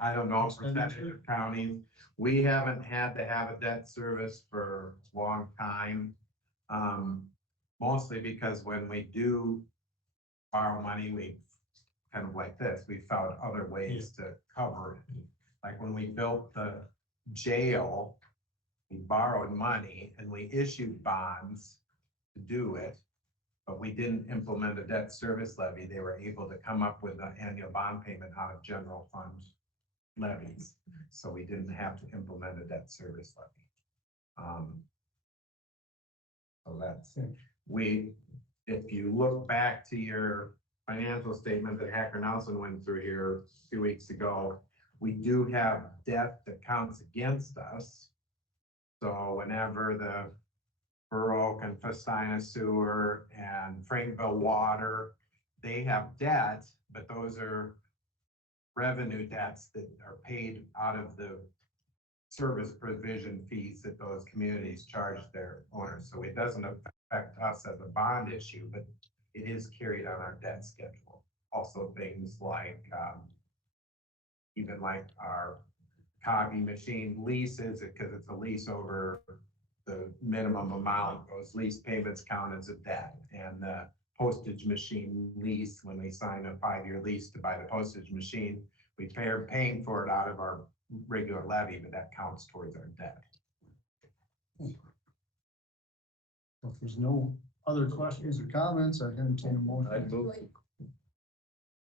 I don't know percentage of counties. We haven't had to have a debt service for a long time. Mostly because when we do borrow money, we kind of like this, we found other ways to cover it. Like when we built the jail, we borrowed money and we issued bonds to do it, but we didn't implement a debt service levy. They were able to come up with an annual bond payment out of general fund levies. So we didn't have to implement a debt service levy. So that's, if you look back to your financial statement that Hacker Nelson went through here a few weeks ago, we do have debt that counts against us. So whenever the Borough, Confessina Sewer and Frankville Water, they have debt, but those are revenue debts that are paid out of the service provision fees that those communities charge their owners. So it doesn't affect us as a bond issue, but it is carried on our debt schedule. Also things like, even like our copy machine leases, because it's a lease over the minimum amount, those lease payments count as a debt. And the postage machine lease, when we sign a 5-year lease to buy the postage machine, we're paying for it out of our regular levy, but that counts towards our debt. If there's no other questions or comments, I'd entertain a motion. I'd move.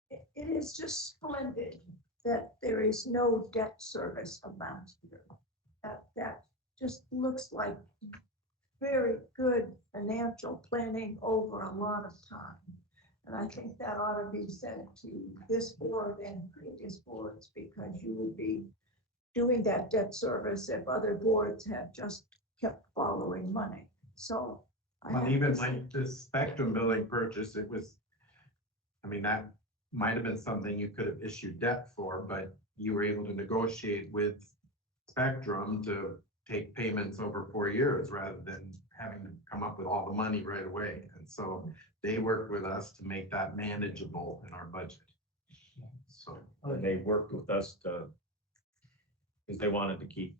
It is just splendid that there is no debt service amount here. That just looks like very good financial planning over a lot of time. And I think that ought to be sent to this board and previous boards, because you would be doing that debt service if other boards had just kept following money. So. Well, even like this Spectrum building purchase, it was, that might have been something you could have issued debt for, but you were able to negotiate with Spectrum to take payments over 4 years rather than having to come up with all the money right away. And so they worked with us to make that manageable in our budget. So, And they worked with us because they wanted to keep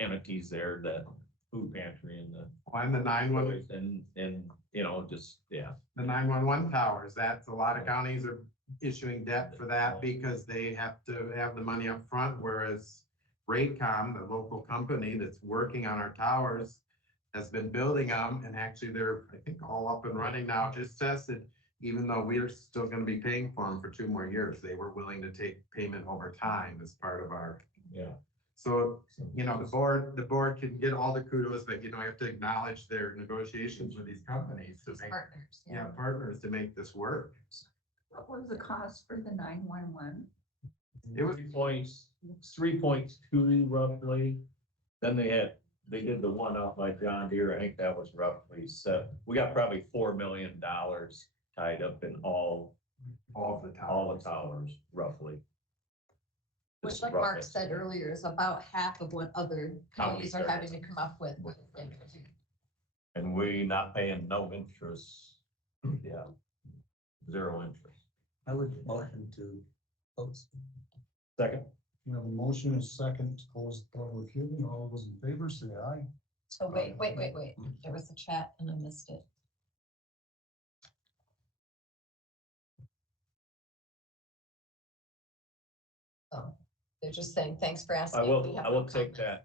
entities there, that food pantry and the, and the 911, and, you know, just, yeah. the 911 towers, that's a lot of counties are issuing debt for that because they have to have the money up front, whereas Raycom, the local company that's working on our towers, has been building them, and actually they're, I think, all up and running now, just tested. Even though we're still gonna be paying for them for 2 more years, they were willing to take payment over time as part of our. Yeah. So, you know, the board can get all the kudos, but you know, I have to acknowledge their negotiations with these companies to make, Partners, yeah, partners to make this work. What was the cost for the 911? It was 3.2 roughly. Then they did the one out by John Deere. I think that was roughly we got probably $4 million tied up in all all the the towers. towers, roughly. which Just like rough Mark estimate. said earlier, is about half of what other counties are having to come up with. And we not paying no interest. Yeah. 0 interest. I would motion to close. Second. We have a motion and a second to close the public hearing. All those in favor, say aye. So wait, there was a chat and I missed it. Oh, they're just saying, thanks for asking. I We will, have I no will take comment.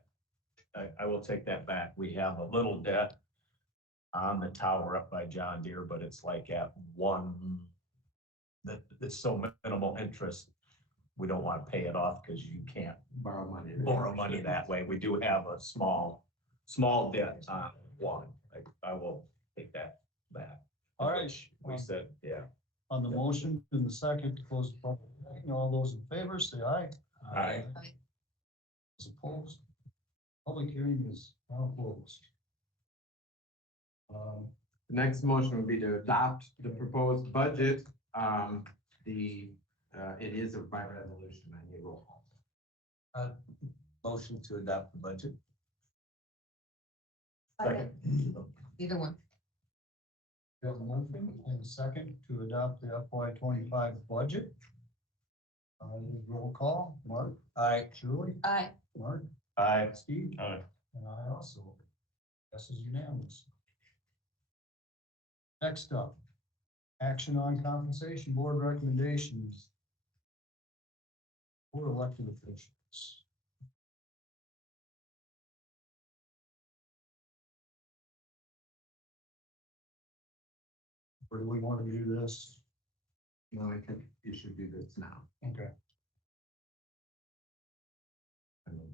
that. I will take that back. We have a little debt on the tower up by John Deere, but it's like at it's so minimal interest. We don't want to pay it off because you can't Borrow money. borrow money that way. We do have a small debt on one. I will take that back. All right. Which we said, yeah. On the motion and the second to close the public hearing, all those in favor, say aye. Aye. Those opposed. Public hearing is now closed. The next motion would be to adopt the proposed budget. It is by resolution, I need roll call. Motion to adopt the budget. Second. Either one. We have a motion and a second to adopt the FY 25 budget. Roll call, Mark, Aye. Julie, Aye. Mark, Aye. Steve, Aye. and I also. This is unanimous. Next up, action on compensation board recommendations. For elected officials. Or do we want to do this? No, I think you should do this now. Okay. I mean,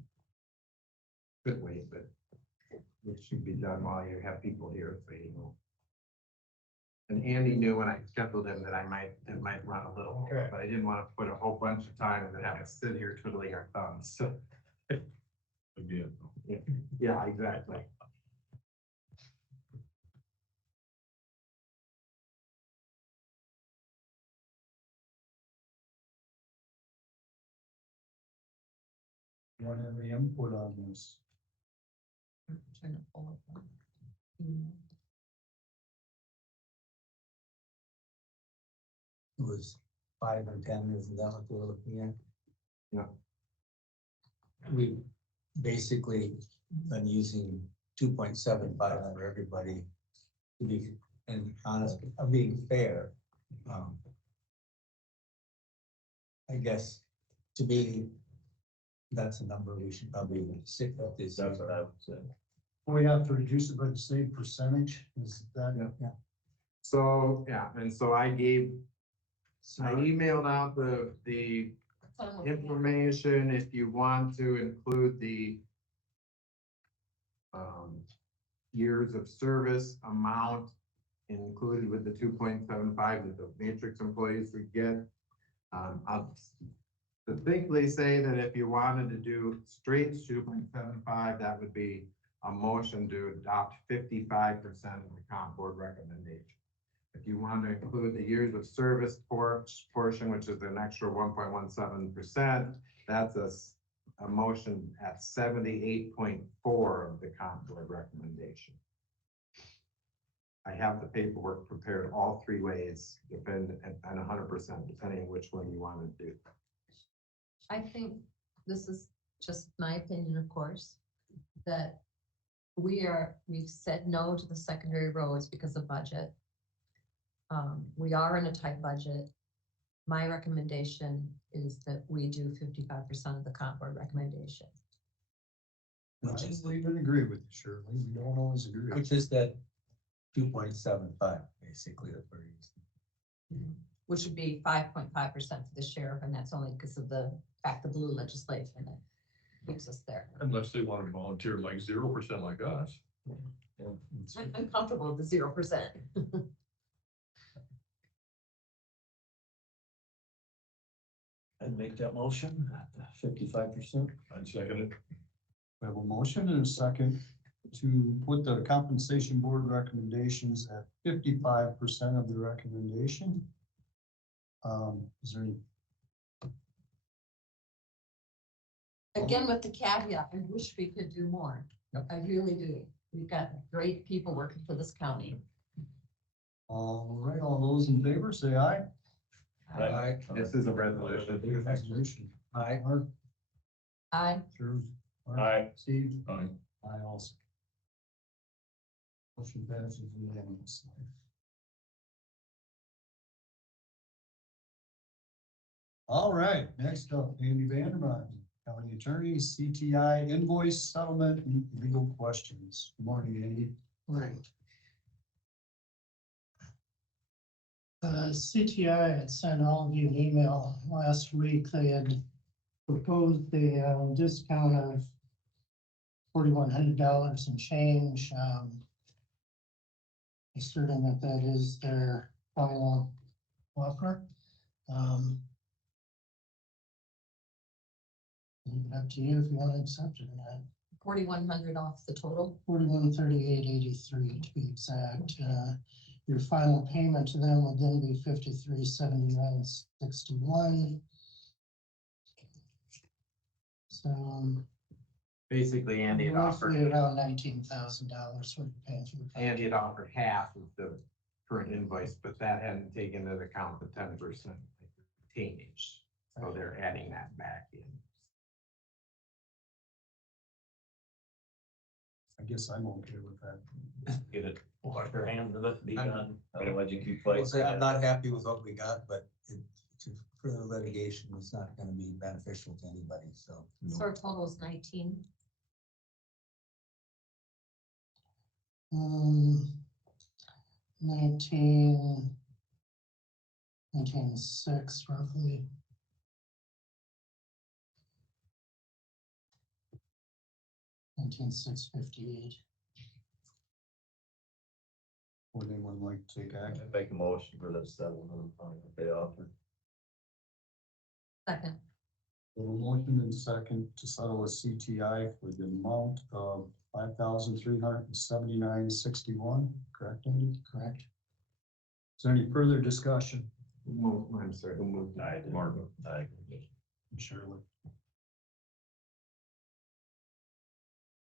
could wait, but it should be done while you have people here, so you know. And Andy knew when I scheduled him that it might run a little, Okay. but I didn't want to put a whole bunch of time and then have to sit here twiddling our thumbs, so. Again. Yeah, exactly. Want any input on this? Trying to pull up one. It was 5 and 10, isn't that what we're looking at? Yeah. We basically been using 2.75 under everybody to be, and honest, being fair. I guess, to me, that's a number we should probably stick with this. That's what I would say. We have to reduce it by the same percentage, is that? Yeah. So, yeah, and so I emailed out the information if you want to include the years of service amount included with the 2.75 that the matrix employees would get. I'll specifically say that if you wanted to do straight 2.75, that would be a motion to adopt 55% of the comp board recommendation. If you want to include the years of service portion, which is an extra 1.17%, that's a motion at 78.4 of the comp board recommendation. I have the paperwork prepared all three ways, depend, and 100%, depending on which one you want to do. I think this is just my opinion, of course, that we've said no to the secondary roads because of budget. We are in a tight budget. My recommendation is that we do 55% of the comp board recommendation. Which is, I even agree with you, Shirley. We don't always agree. which is that 2.75, basically, that we're using. Which would be 5.5% for the sheriff, and that's only because of the fact the blue legislation that keeps us there. Unless they want to volunteer like 0% like us. I'm comfortable with the 0%. I'd make that motion, 55%. I'd second it. We have a motion and a second to put the compensation board recommendations at 55% of the recommendation. Is there any? Again, with the caveat, I wish we could do more. Yep. I really do. We've got great people working for this county. All right, all those in favor, say aye. Aye. This is a resolution. Resolution. Aye. Mark, Aye. Shirley, Mark, Aye. Steve, Aye. aye also. Motion passes unanimously. All right, next up, Andy Vandermeer, County Attorney, CTI invoice settlement and legal questions. Good morning, Andy. Right. CTI had sent all of you an email last week. They had proposed a discount of $4,100 and change. Asserting that that is their final offer. Leave it up to you if you want to accept it or not. 4,100 off the total. 4138.83 to be exact. Your final payment to them would then be 5379.61. So Basically, Andy had offered, roughly around $19,000 what you're paying for the. Andy had offered half of the current invoice, but that hadn't taken into account the 10% retainage. So they're adding that back in. I guess I'm okay with that. Get it, wash their hands of it, be done, otherwise you keep I'll fighting. say I'm not happy with what we got, but further litigation is not gonna be beneficial to anybody, so. So our total is 19. 19.6 roughly. $19,658. Would anyone like to take action? I'd make a motion for that settlement on the pay offer. Second. A motion and second to settle with CTI for the amount of $5,379.61, correct, Andy? Correct. Is there any further discussion? I'm sorry, who moved? Aye, Marvin. Aye. Shirley.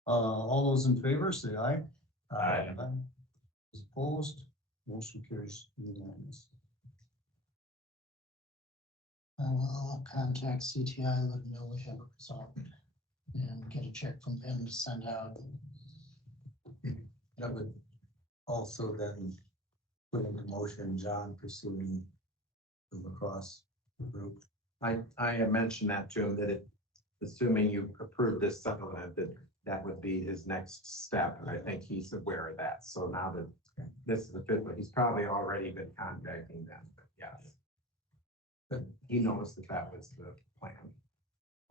All those in favor, say aye. Aye. Those opposed, motion carries unanimous. I will contact CTI, let them know we have it resolved and get a check from them to send out. That would also then put into motion John pursuing the lacrosse group. I mentioned that to him, that it, assuming you approve this settlement, that would be his next step, and I think he's aware of that. So now that this is the fifth one, he's probably already been contacting them, but yes. But he knows that that was the plan.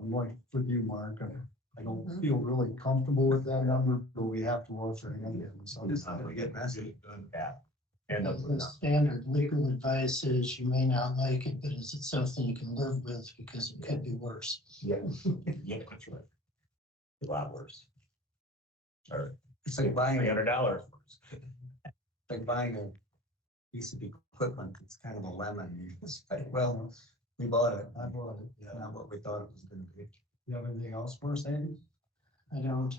I'm like with you, Mark. I don't feel really comfortable with that number, but we have to work our hand in. So It's not gonna get messy. Yeah. And The standard legal advice is you may not like it, but is it something you can live with because it could be worse. yeah, that's right. A lot worse. Or It's like buying, $300. like buying a piece of equipment, it's kind of a lemon. It's like, well, we bought it. I bought it, Not what we thought it was gonna be. You have anything else for us, Andy? I don't.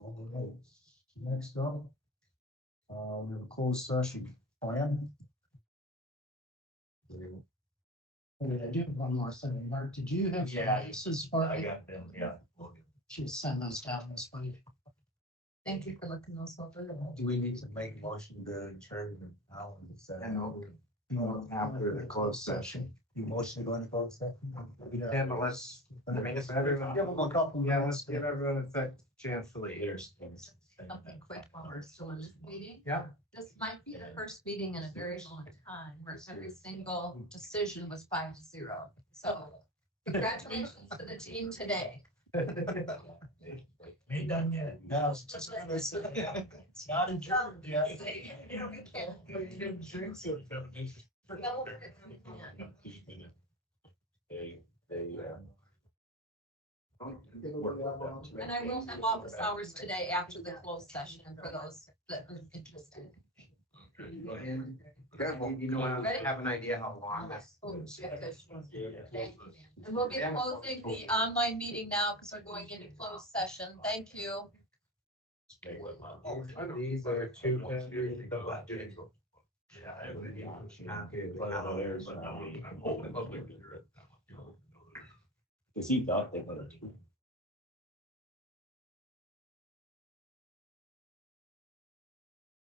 All right. Next up, we have a closed session plan. Wait, I do have one more thing. Mark, did you have? Yeah, Leases for I me? got them, yeah. Should send those down this week. Thank you for looking those over. Do we need to make a motion to adjourn now? And after the closed session. You motion to go into closed session? Yeah, but let's, I mean, if everyone, Give them a couple yeah, minutes. let's give everyone a chance to leave. There's. Something quick while we're still in this meeting. Yeah. This might be the first meeting in a very long time where every single decision was 5-0. So congratulations to the team today. Ain't done yet. No, it's just gonna say, it's not adjourned yet. Yeah, we can't. And I will have office hours today after the closed session for those that are interested. Good, well, you know, I have an idea how long this. Oh, good. Thank you. And we'll be closing the online meeting now because we're going into closed session. Thank you. These are two. Yeah, I would be. But I'm hoping public to hear it. Cause he thought they put it.